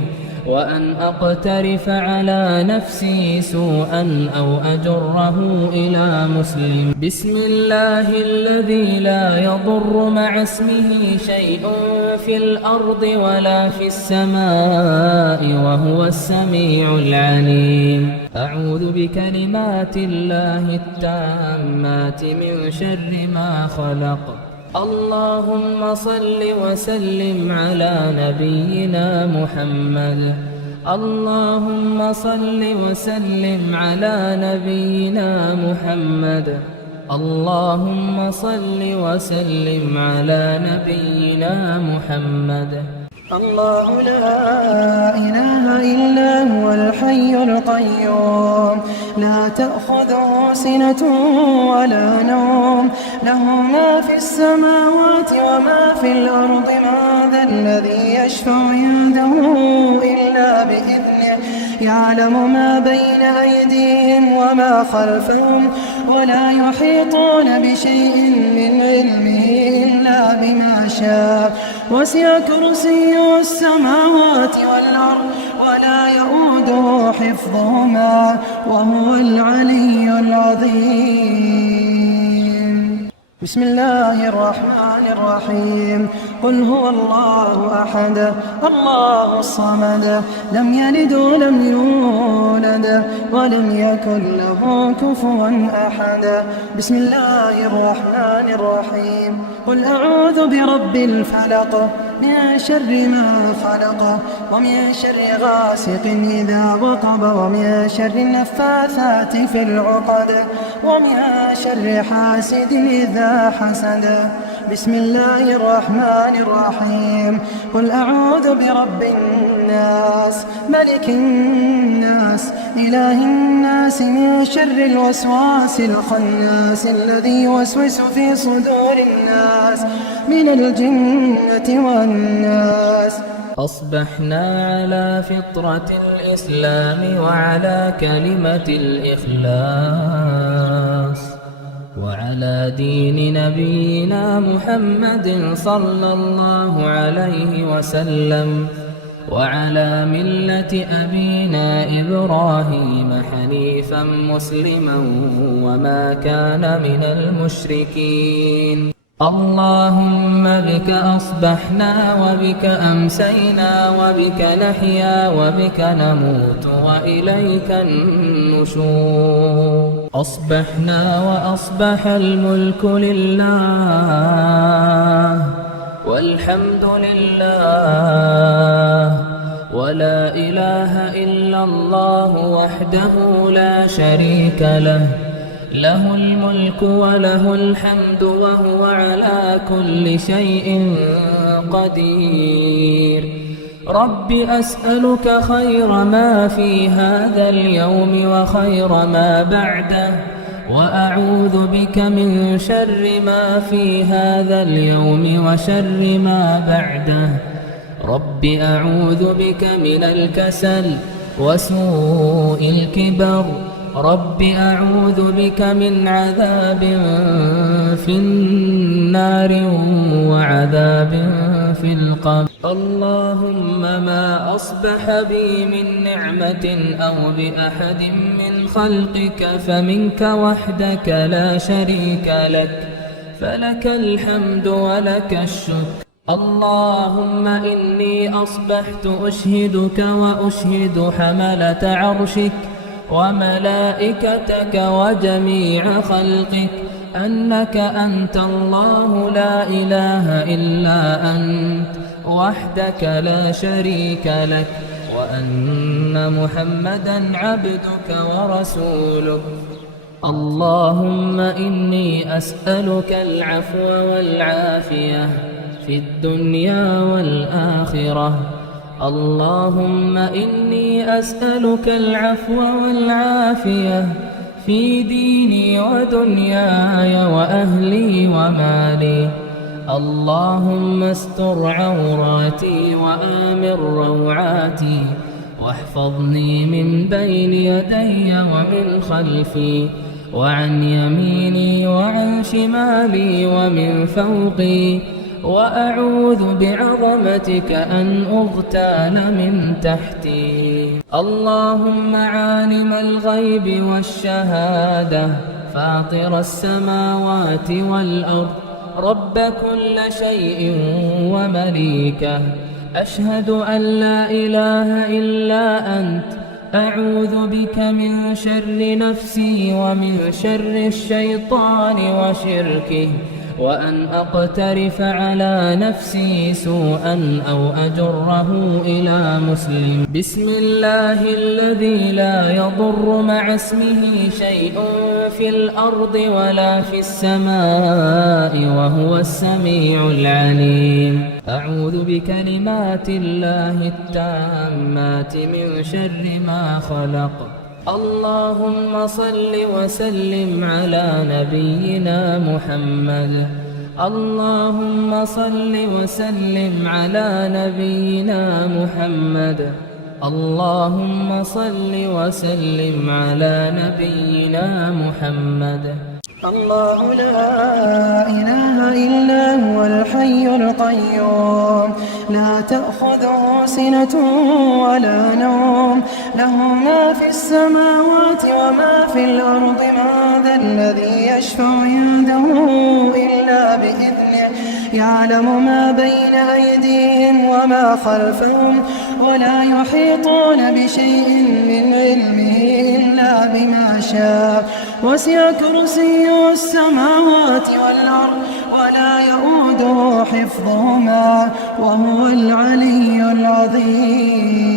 وأن أقترف على نفسي سوءا أو أجره إلى مسلم. بسم الله الذي لا يضر مع اسمه شيء في الأرض ولا في السماء وهو السميع العليم. أعوذ بكلمات الله التامات من شر ما خلق. اللهم صل وسلم على نبينا محمد. اللهم صل وسلم على نبينا محمد. اللهم صل وسلم على نبينا محمد. الله لا إله إلا هو الحي القيوم، لا تأخذه سنة ولا نوم، له ما في السماوات وما في الأرض. من ذا الذي يشفع عنده إلا بإذنه، يعلم ما بين أيديهم وما خلفهم، ولا يحيطون بشيء من علمه إلا بما شاء. وسع كرسيه السماوات والأرض، ولا يؤوده حفظهما، وهو العلي العظيم. بسم الله الرحمن الرحيم. قل هو الله أحد، الله الصمد، لم يلد ولم يولد ولم يكن له كفوا أحد. بسم الله الرحمن الرحيم. قل أعوذ برب الفلق، من شر ما خلق، ومن شر غاسق إذا وقب، ومن شر النفاثات في العقد، ومن شر حاسد إذا حسد. بسم الله الرحمن الرحيم. قل أعوذ برب الناس، ملك الناس، إله الناس، من شر الوسواس الخناس، الذي يوسوس في صدور الناس من الجنة والناس. أصبحنا على فطرة الإسلام وعلى كلمة الإخلاص، وعلى دين نبينا محمد صلى الله عليه وسلم، وعلى ملة أبينا إبراهيم حنيفا مسلما وما كان من المشركين. اللهم بك أصبحنا وبك أمسينا وبك نحيا وبك نموت وإليك النشور. أصبحنا وأصبح الملك لله، والحمد لله، ولا إله إلا الله وحده لا شريك له، له الملك وله الحمد وهو على كل شيء قدير. رب أسألك خير ما في هذا اليوم وخير ما بعده، وأعوذ بك من شر ما في هذا اليوم وشر ما بعده. رب أعوذ بك من الكسل وسوء الكبر. رب أعوذ بك من عذاب في النار وعذاب في القبر. اللهم ما أصبح بي من نعمة أو بأحد من خلقك فمنك وحدك لا شريك لك، فلك الحمد ولك الشكر. اللهم إني أصبحت أشهدك وأشهد حملة عرشك وملائكتك وجميع خلقك أنك أنت الله لا إله إلا أنت وحدك لا شريك لك، وأن محمدًا عبدك ورسولك. اللهم إني أسألك العفو والعافية في الدنيا والآخرة. اللهم إني أسألك العفو والعافية في ديني ودنياي وأهلي ومالي. اللهم استر عوراتي وآمن روعاتي، واحفظني من بين يدي ومن خلفي وعن يميني وعن شمالي ومن فوقي، وأعوذ بعظمتك أن أغتال من تحتي. اللهم عالم الغيب والشهادة فاطر السماوات والأرض رب كل شيء ومليكه، أشهد أن لا إله إلا أنت، أعوذ بك من شر نفسي ومن شر الشيطان وشركه، وأن أقترف على نفسي سوءا أو أجره إلى مسلم. بسم الله الذي لا يضر مع اسمه شيء في الأرض ولا في السماء وهو السميع العليم. أعوذ بكلمات الله التامات من شر ما خلق. اللهم صل وسلم على نبينا محمد. اللهم صل وسلم على نبينا محمد. اللهم صل وسلم على نبينا محمد. الله لا إله إلا هو الحي القيوم، لا تأخذه سنة ولا نوم، له ما في السماوات وما في الأرض. من ذا الذي يشفع عنده إلا بإذنه، يعلم ما بين أيديهم وما خلفهم، ولا يحيطون بشيء من علمه إلا بما شاء. وسع كرسيه السماوات والأرض ولا يؤوده حفظهما وهو العلي العظيم.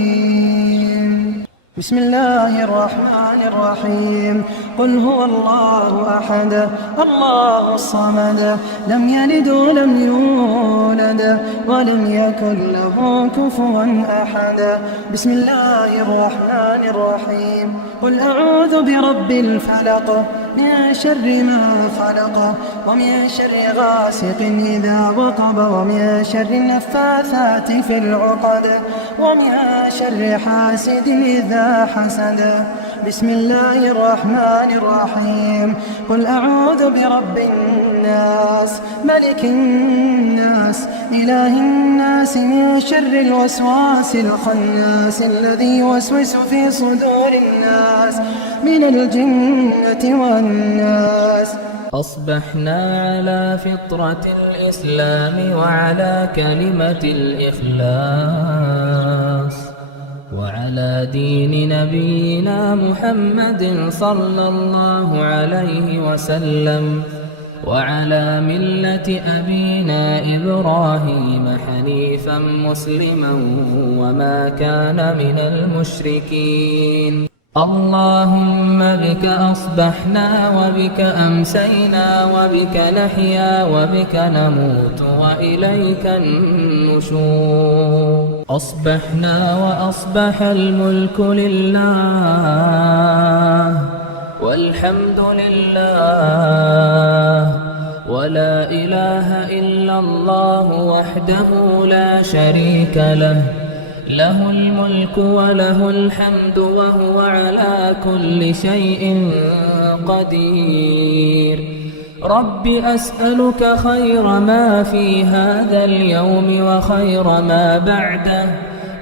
بسم الله الرحمن الرحيم. قل هو الله أحد الله الصمد، لم يلد ولم يولد ولم يكن له كفوا أحد. بسم الله الرحمن الرحيم. قل أعوذ برب الفلق من شر ما خلق، ومن شر غاسق إذا وقب، ومن شر النفاثات في العقد، ومن شر حاسد إذا حسد. بسم الله الرحمن الرحيم. قل أعوذ برب الناس ملك الناس إله الناس من شر الوسواس الخناس الذي يوسوس في صدور الناس من الجنة والناس. أصبحنا على فطرة الإسلام وعلى كلمة الإخلاص، وعلى دين نبينا محمد صلى الله عليه وسلم، وعلى ملة أبينا إبراهيم حنيفا مسلما وما كان من المشركين. اللهم بك أصبحنا وبك أمسينا وبك نحيا وبك نموت وإليك النشور. أصبحنا وأصبح الملك لله والحمد لله ولا إله إلا الله وحده لا شريك له، له الملك وله الحمد وهو على كل شيء قدير. رب أسألك خير ما في هذا اليوم وخير ما بعده،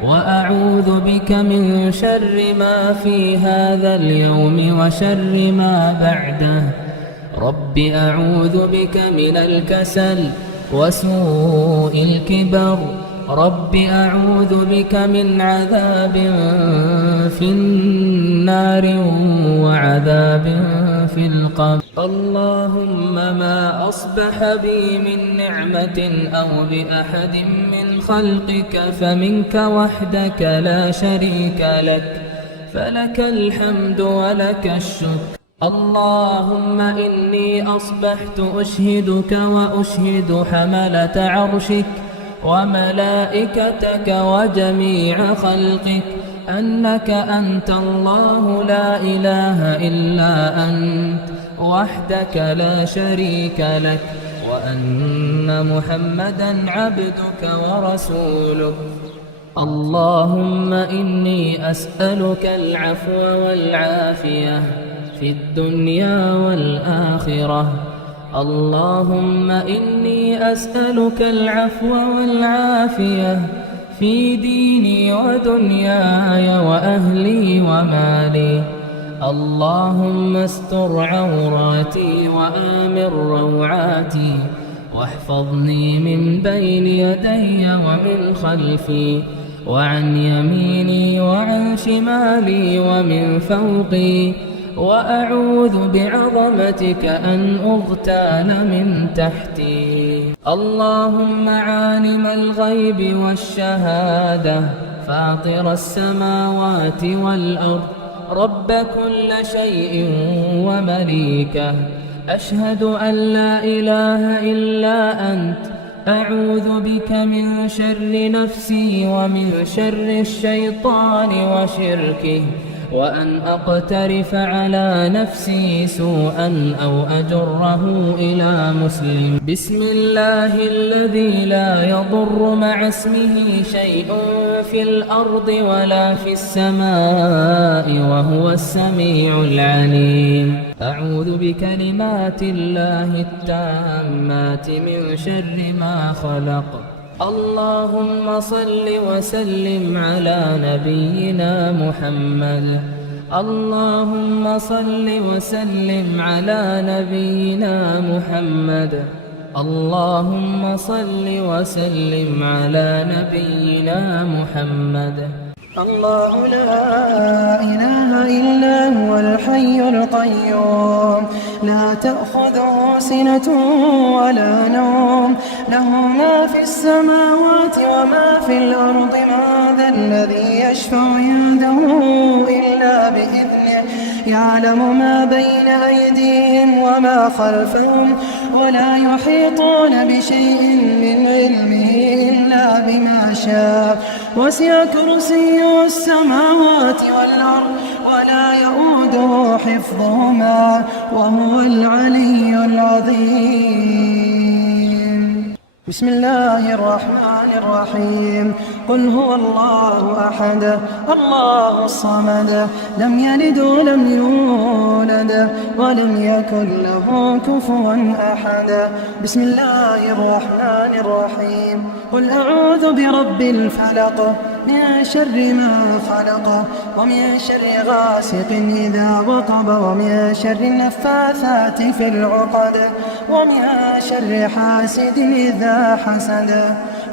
وأعوذ بك من شر ما في هذا اليوم وشر ما بعده. رب أعوذ بك من الكسل وسوء الكبر رب أعوذ بك من عذاب في النار وعذاب في القبر. اللهم ما أصبح بي من نعمة أو بأحد من خلقك فمنك وحدك لا شريك لك، فلك الحمد ولك الشكر. اللهم إني أصبحت أشهدك وأشهد حملة عرشك وملائكتك وجميع خلقك أنك أنت الله لا إله إلا أنت وحدك لا شريك لك، وأن محمدا عبدك ورسولك. اللهم إني أسألك العفو والعافية في الدنيا والآخرة. اللهم إني أسألك العفو والعافية في ديني ودنياي وأهلي ومالي. اللهم استر عوراتي وآمن روعاتي، واحفظني من بين يدي ومن خلفي وعن يميني وعن شمالي ومن فوقي، وأعوذ بعظمتك أن أغتال من تحتي. اللهم عالم الغيب والشهادة فاطر السماوات والأرض رب كل شيء ومليكه، أشهد أن لا إله إلا أنت، أعوذ بك من شر نفسي ومن شر الشيطان وشركه، وأن أقترف على نفسي سوءا أو أجره إلى مسلم. بسم الله الذي لا يضر مع اسمه شيء في الأرض ولا في السماء وهو السميع العليم. أعوذ بكلمات الله التامات من شر ما خلق. اللهم صل وسلم على نبينا محمد. اللهم صل وسلم على نبينا محمد. اللهم صل وسلم على نبينا محمد. الله لا إله إلا هو الحي القيوم، لا تأخذه سنة ولا نوم، له ما في السماوات وما في الأرض. من ذا الذي يشفع عنده إلا بإذنه، يعلم ما بين أيديهم وما خلفهم، ولا يحيطون بشيء من علمه إلا بما شاء. وسع كرسيه السماوات والأرض ولا يؤوده حفظهما وهو العلي العظيم. بسم الله الرحمن الرحيم. قل هو الله أحد الله الصمد، لم يلد ولم يولد ولم يكن له كفوا أحد. بسم الله الرحمن الرحيم. قل أعوذ برب الفلق من شر ما خلق، ومن شر غاسق إذا وقب، ومن شر النفاثات في العقد، ومن شر حاسد إذا حسد.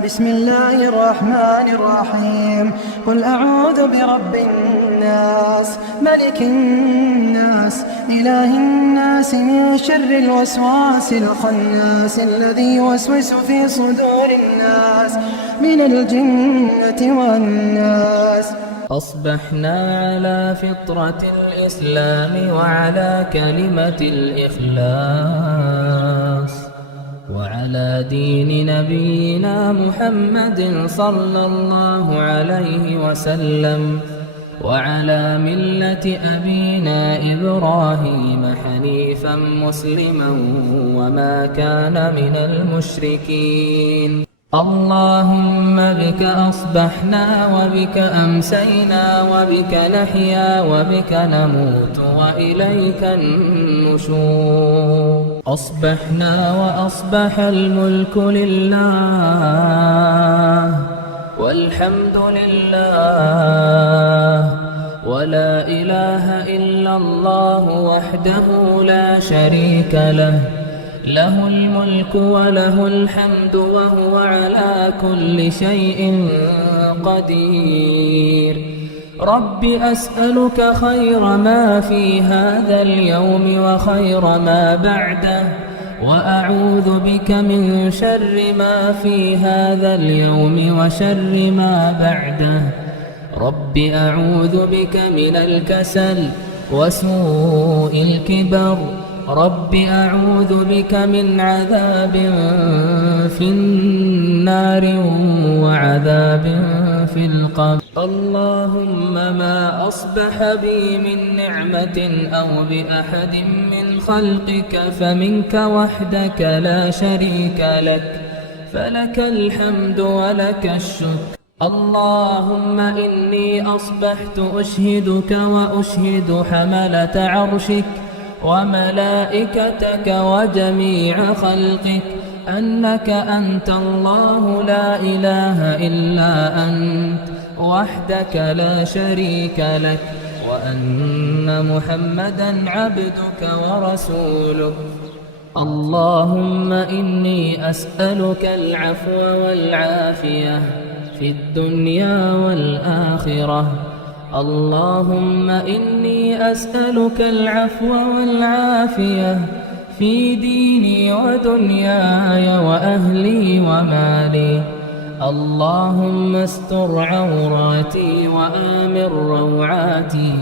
بسم الله الرحمن الرحيم. قل أعوذ برب الناس ملك الناس إله الناس من شر الوسواس الخناس الذي يوسوس في صدور الناس من الجنة والناس. أصبحنا على فطرة الإسلام وعلى كلمة الإخلاص، وعلى دين نبينا محمد صلى الله عليه وسلم، وعلى ملة أبينا إبراهيم حنيفا مسلما وما كان من المشركين. اللهم بك أصبحنا وبك أمسينا وبك نحيا وبك نموت وإليك النشور. أصبحنا وأصبح الملك لله والحمد لله ولا إله إلا الله وحده لا شريك له، له الملك وله الحمد وهو على كل شيء قدير. رب أسألك خير ما في هذا اليوم وخير ما بعده، وأعوذ بك من شر ما في هذا اليوم وشر ما بعده. رب أعوذ بك من الكسل وسوء الكبر. رب أعوذ بك من عذاب في النار وعذاب في القبر. اللهم ما أصبح بي من نعمة أو بأحد من خلقك فمنك وحدك لا شريك لك، فلك الحمد ولك الشكر. اللهم إني أصبحت أشهدك وأشهد حملة عرشك وملائكتك وجميع خلقك أنك أنت الله لا إله إلا أنت وحدك لا شريك لك، وأن محمدا عبدك ورسولك. اللهم إني أسألك العفو والعافية في الدنيا والآخرة. اللهم إني أسألك العفو والعافية في ديني ودنياي وأهلي ومالي. اللهم استر عوراتي وآمن روعاتي،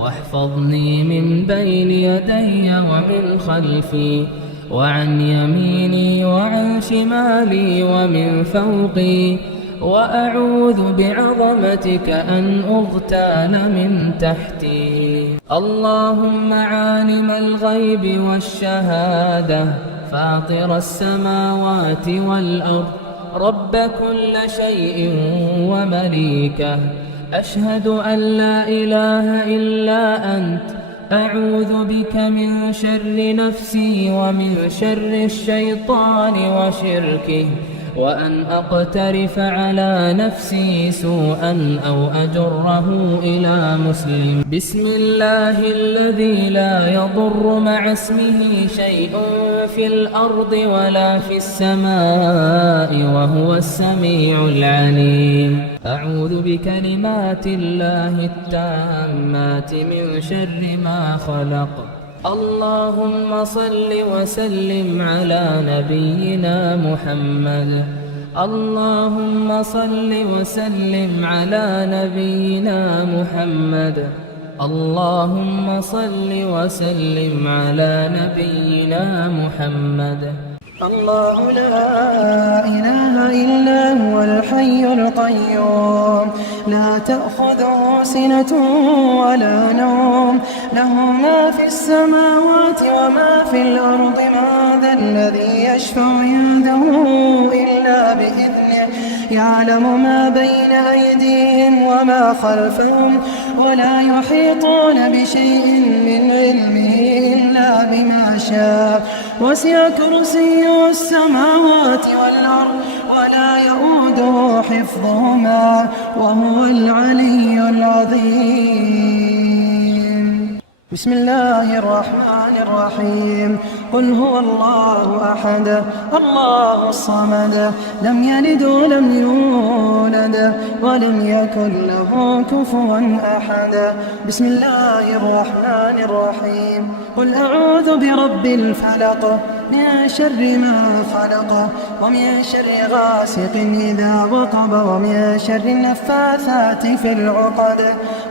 واحفظني من بين يدي ومن خلفي وعن يميني وعن شمالي ومن فوقي، وأعوذ بعظمتك أن أغتال من تحتي. اللهم عالم الغيب والشهادة فاطر السماوات والأرض، رب كل شيء ومليكه، أشهد أن لا إله إلا أنت، أعوذ بك من شر نفسي ومن شر الشيطان وشركه، وأن أقترف على نفسي سوءا أو أجره إلى مسلم. بسم الله الذي لا يضر مع اسمه شيء في الأرض ولا في السماء وهو السميع العليم. أعوذ بكلمات الله التامات من شر ما خلق. اللهم صل وسلم على نبينا محمد. اللهم صل وسلم على نبينا محمد. اللهم صل وسلم على نبينا محمد. الله لا إله إلا هو الحي القيوم، لا تأخذه سنة ولا نوم، له ما في السماوات وما في الأرض. من ذا الذي يشفع عنده إلا بإذنه، يعلم ما بين أيديهم وما خلفهم، ولا يحيطون بشيء من علمه إلا بما شاء. وسع كرسيه السماوات والأرض ولا يؤوده حفظهما وهو العلي العظيم. بسم الله الرحمن الرحيم. قل هو الله أحد الله الصمد، لم يلد ولم يولد ولم يكن له كفوا أحد. بسم الله الرحمن الرحيم. قل أعوذ برب الفلق من شر ما خلق، ومن شر غاسق إذا وقب، ومن شر النفاثات في العقد،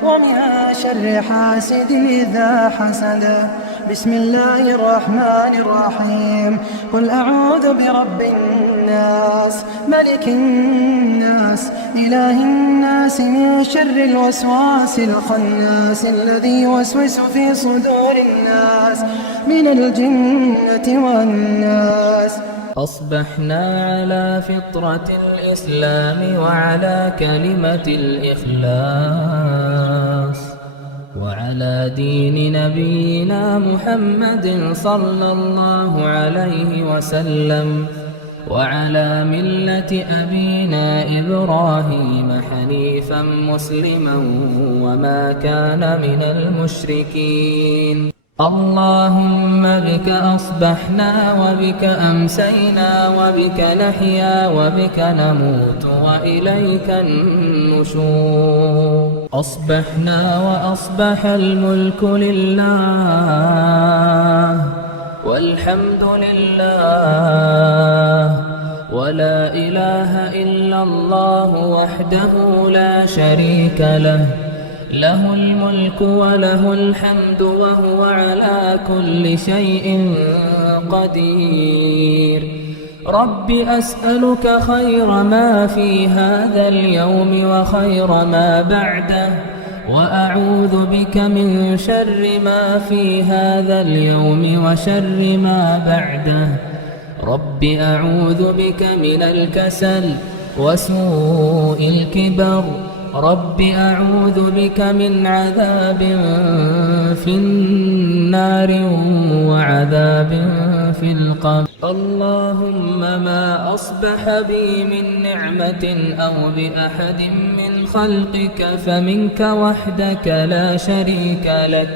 ومن شر حاسد إذا حسد. بسم الله الرحمن الرحيم. قل أعوذ برب الناس ملك الناس إله الناس من شر الوسواس الخناس الذي يوسوس في صدور الناس من الجنة والناس. أصبحنا على فطرة الإسلام وعلى كلمة الإخلاص وعلى دين نبينا محمد صلى الله عليه وسلم، وعلى ملة أبينا إبراهيم حنيفا مسلما وما كان من المشركين. اللهم بك أصبحنا وبك أمسينا وبك نحيا وبك نموت وإليك النشور. أصبحنا وأصبح الملك لله والحمد لله ولا إله إلا الله وحده لا شريك له، له الملك وله الحمد وهو على كل شيء قدير. رب أسألك خير ما في هذا اليوم وخير ما بعده، وأعوذ بك من شر ما في هذا اليوم وشر ما بعده. رب أعوذ بك من الكسل وسوء الكبر. رب أعوذ بك من عذاب في النار وعذاب في القبر. اللهم ما أصبح بي من نعمة أو بأحد من خلقك فمنك وحدك لا شريك لك،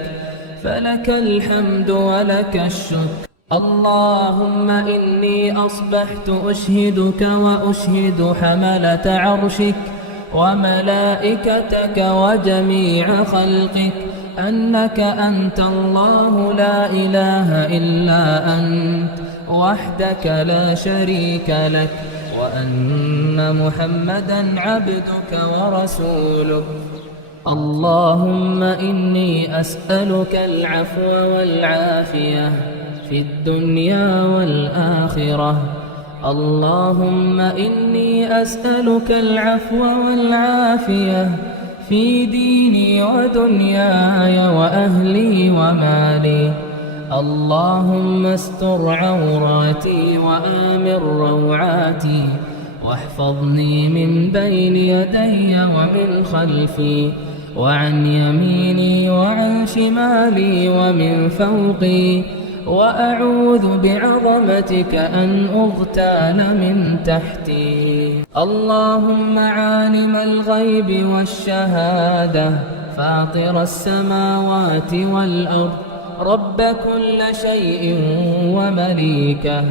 فلك الحمد ولك الشكر. اللهم إني أصبحت أشهدك وأشهد حملة عرشك وملائكتك وجميع خلقك أنك أنت الله لا إله إلا أنت وحدك لا شريك لك، وأن محمدًا عبدك ورسولك. اللهم إني أسألك العفو والعافية في الدنيا والآخرة. اللهم إني أسألك العفو والعافية في ديني ودنياي وأهلي ومالي. اللهم استر عوراتي وآمن روعاتي، واحفظني من بين يدي ومن خلفي وعن يميني وعن شمالي ومن فوقي، وأعوذ بعظمتك أن أغتال من تحتي. اللهم عالم الغيب والشهادة فاطر السماوات والأرض، رب كل شيء ومليكه،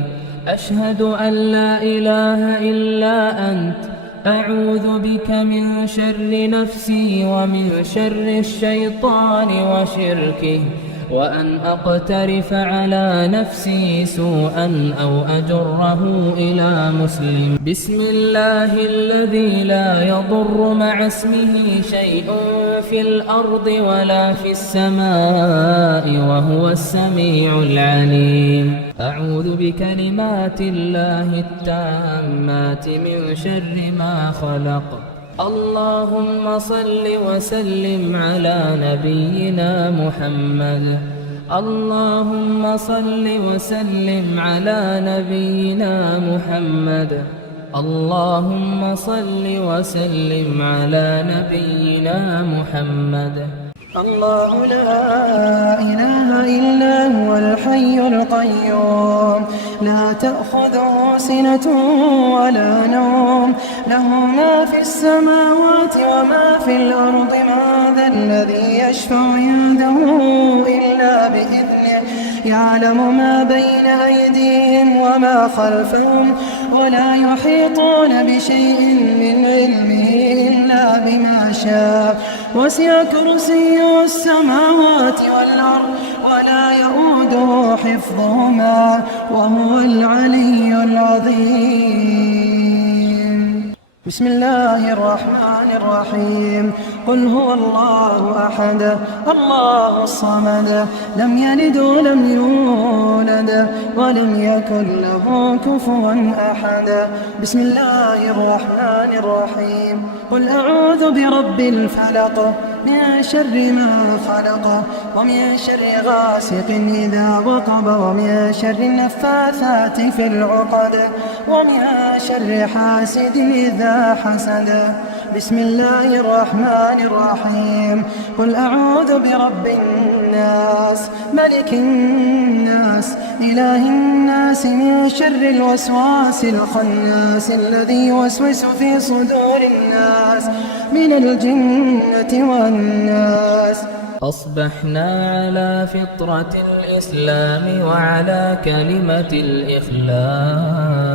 أشهد أن لا إله إلا أنت، أعوذ بك من شر نفسي ومن شر الشيطان وشركه، وأن أقترف على نفسي سوءا أو أجره إلى مسلم. بسم الله الذي لا يضر مع اسمه شيء في الأرض ولا في السماء وهو السميع العليم. أعوذ بكلمات الله التامات من شر ما خلق. اللهم صل وسلم على نبينا محمد. اللهم صل وسلم على نبينا محمد. اللهم صل وسلم على نبينا محمد. الله لا إله إلا هو الحي القيوم، لا تأخذه سنة ولا نوم، له ما في السماوات وما في الأرض. من ذا الذي يشفع عنده إلا بإذنه، يعلم ما بين أيديهم وما خلفهم، ولا يحيطون بشيء من علمه إلا بما شاء. وسع كرسيه السماوات والأرض ولا يؤوده حفظهما وهو العلي العظيم. بسم الله الرحمن الرحيم. قل هو الله أحد الله الصمد، لم يلد ولم يولد ولم يكن له كفوا أحد. بسم الله الرحمن الرحيم. قل أعوذ برب الفلق من شر ما خلق، ومن شر غاسق إذا وقب، ومن شر النفاثات في العقد، ومن شر حاسد إذا حسد. بسم الله الرحمن الرحيم. قل أعوذ برب الناس ملك الناس إله الناس من شر الوسواس الخناس الذي يوسوس في صدور الناس من الجنة والناس. أصبحنا على فطرة الإسلام وعلى كلمة الإخلاص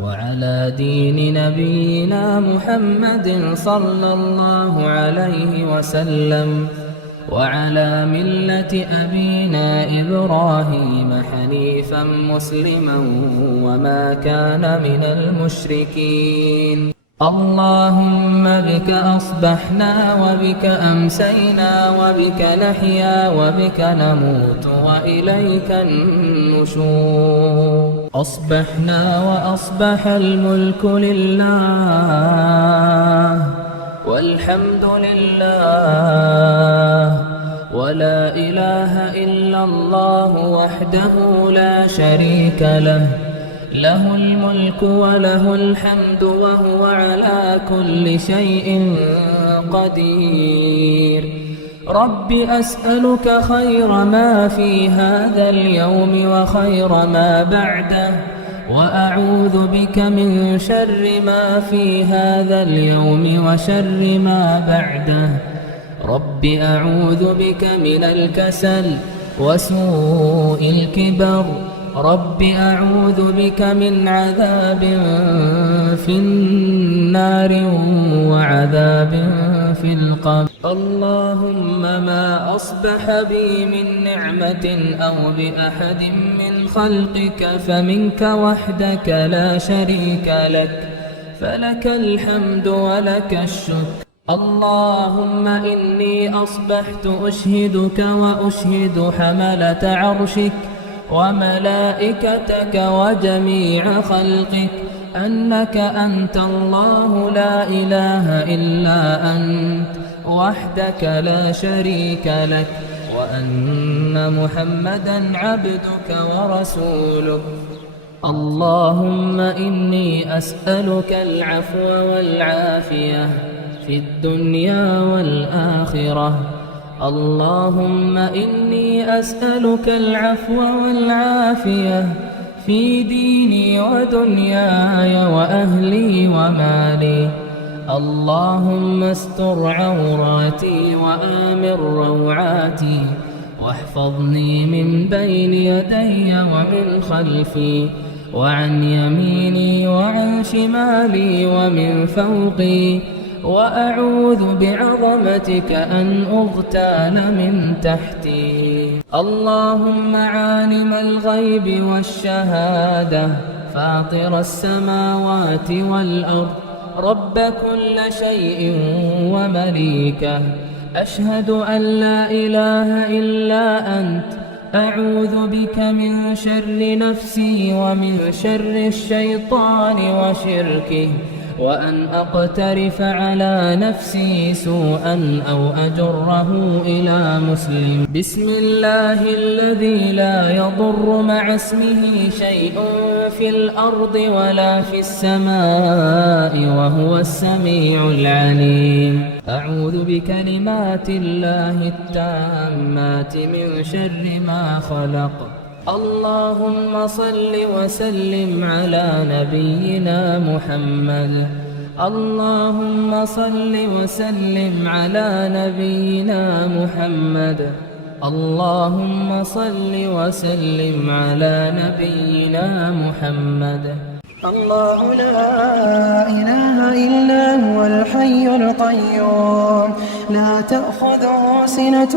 وعلى دين نبينا محمد صلى الله عليه وسلم وعلى ملة أبينا إبراهيم حنيفا مسلما وما كان من المشركين. اللهم بك أصبحنا وبك أمسينا وبك نحيا وبك نموت وإليك النشور. أصبحنا وأصبح الملك لله والحمد لله ولا إله إلا الله وحده لا شريك له، له الملك وله الحمد وهو على كل شيء قدير. رب أسألك خير ما في هذا اليوم وخير ما بعده، وأعوذ بك من شر ما في هذا اليوم وشر ما بعده. رب أعوذ بك من الكسل وسوء الكبر. رب أعوذ بك من عذاب في النار وعذاب في القبر. اللهم ما أصبح بي من نعمة أو بأحد من خلقك فمنك وحدك لا شريك لك، فلك الحمد ولك الشكر. اللهم إني أصبحت أشهدك وأشهد حملة عرشك وملائكتك وجميع خلقك أنك أنت الله لا إله إلا أنت وحدك لا شريك لك، وأن محمدًا عبدك ورسولك. اللهم إني أسألك العفو والعافية في الدنيا والآخرة. اللهم إني أسألك العفو والعافية في ديني ودنياي وأهلي ومالي. اللهم استر عوراتي وآمن روعاتي، واحفظني من بين يدي ومن خلفي وعن يميني وعن شمالي ومن فوقي، وأعوذ بعظمتك أن أغتال من تحتي. اللهم عالم الغيب والشهادة فاطر السماوات والأرض رب كل شيء ومليكه، أشهد أن لا إله إلا أنت، أعوذ بك من شر نفسي ومن شر الشيطان وشركه، وأن أقترف على نفسي سوءا أو أجره إلى مسلم. بسم الله الذي لا يضر مع اسمه شيء في الأرض ولا في السماء وهو السميع العليم. أعوذ بكلمات الله التامات من شر ما خلق. اللهم صل وسلم على نبينا محمد. اللهم صل وسلم على نبينا محمد. اللهم صل وسلم على نبينا محمد. الله لا إله إلا هو الحي القيوم، لا تأخذه سنة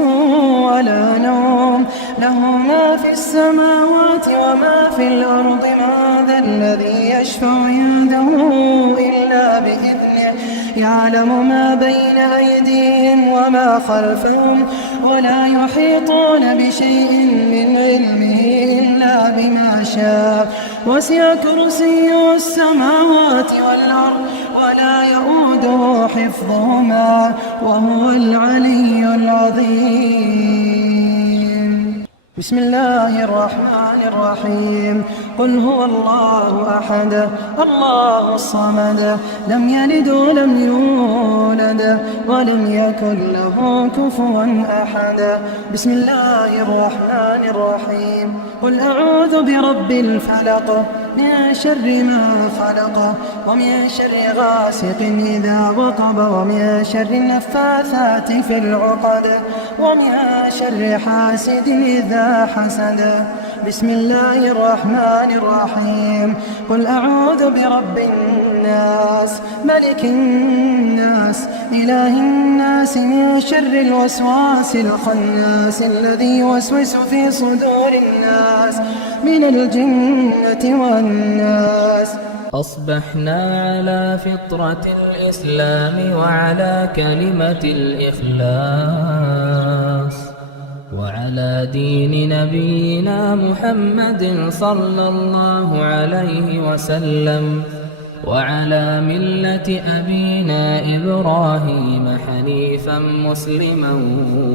ولا نوم، له ما في السماوات وما في الأرض. من ذا الذي يشفع عنده إلا بإذنه، يعلم ما بين أيديهم وما خلفهم، ولا يحيطون بشيء من علمه إلا بما شاء. وسع كرسيه السماوات والأرض ولا يؤوده حفظهما وهو العلي العظيم. بسم الله الرحمن الرحيم. قل هو الله أحد الله الصمد، لم يلد ولم يولد ولم يكن له كفوا أحد. بسم الله الرحمن الرحيم. قل أعوذ برب الفلق من شر ما خلق ومن شر غاسق إذا وقب ومن شر النفاثات في العقد ومن شر حاسد إذا حسد. بسم الله الرحمن الرحيم. قل أعوذ برب الناس ملك الناس إله الناس من شر الوسواس الخناس الذي يوسوس في صدور الناس من الجنة والناس. أصبحنا على فطرة الإسلام وعلى كلمة الإخلاص وعلى دين نبينا محمد صلى الله عليه وسلم وعلى ملة أبينا إبراهيم حنيفا مسلما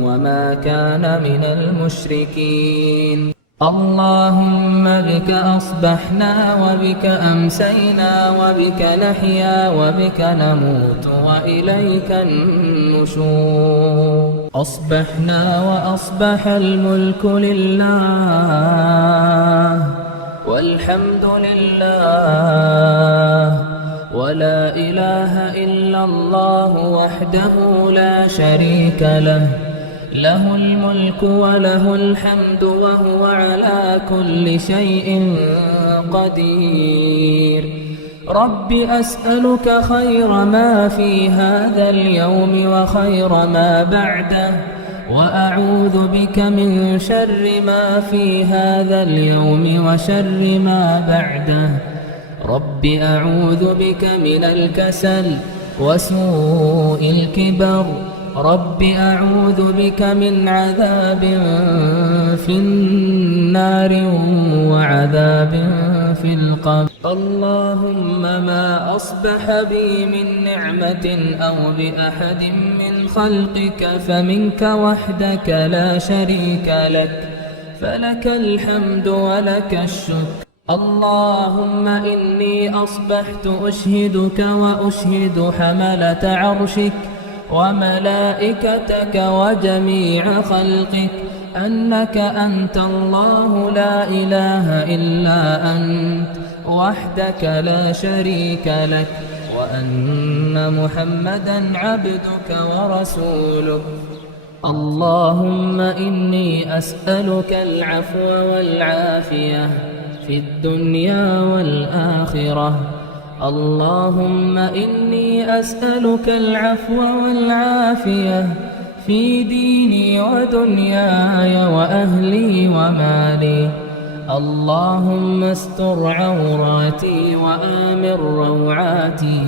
وما كان من المشركين. اللهم بك أصبحنا وبك أمسينا وبك نحيا وبك نموت وإليك النشور. أصبحنا وأصبح الملك لله والحمد لله ولا إله إلا الله وحده لا شريك له، له الملك وله الحمد وهو على كل شيء قدير. رب أسألك خير ما في هذا اليوم وخير ما بعده، وأعوذ بك من شر ما في هذا اليوم وشر ما بعده. رب أعوذ بك من الكسل وسوء الكبر. رب أعوذ بك من عذاب في النار وعذاب في القبر. اللهم ما أصبح بي من نعمة أو بأحد من خلقك فمنك وحدك لا شريك لك، فلك الحمد ولك الشكر. اللهم إني أصبحت أشهدك وأشهد حملة عرشك وملائكتك وجميع خلقك أنك أنت الله لا إله إلا أنت وحدك لا شريك لك، وأن محمدا عبدك ورسولك. اللهم إني أسألك العفو والعافية في الدنيا والآخرة. اللهم إني أسألك العفو والعافية في ديني ودنياي وأهلي ومالي. اللهم استر عوراتي وآمن روعاتي،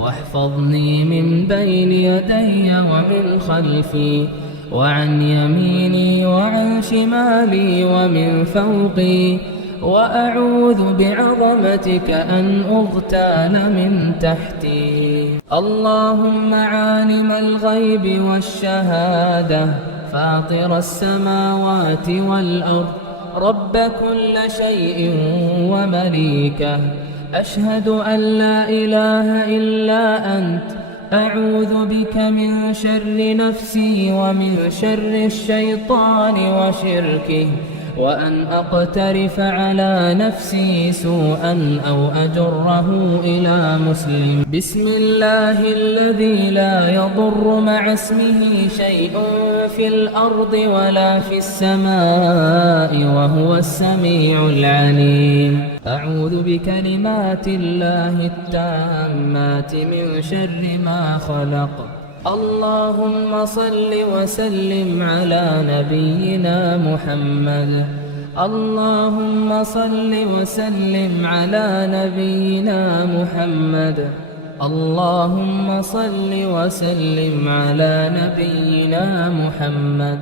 واحفظني من بين يدي ومن خلفي وعن يميني وعن شمالي ومن فوقي، وأعوذ بعظمتك أن أغتال من تحتي. اللهم عالم الغيب والشهادة فاطر السماوات والأرض رب كل شيء ومليكه، أشهد أن لا إله إلا أنت، أعوذ بك من شر نفسي ومن شر الشيطان وشركه، وأن أقترف على نفسي سوءا أو أجره إلى مسلم. بسم الله الذي لا يضر مع اسمه شيء في الأرض ولا في السماء وهو السميع العليم. أعوذ بكلمات الله التامات من شر ما خلق. اللهم صل وسلم على نبينا محمد. اللهم صل وسلم على نبينا محمد. اللهم صل وسلم على نبينا محمد.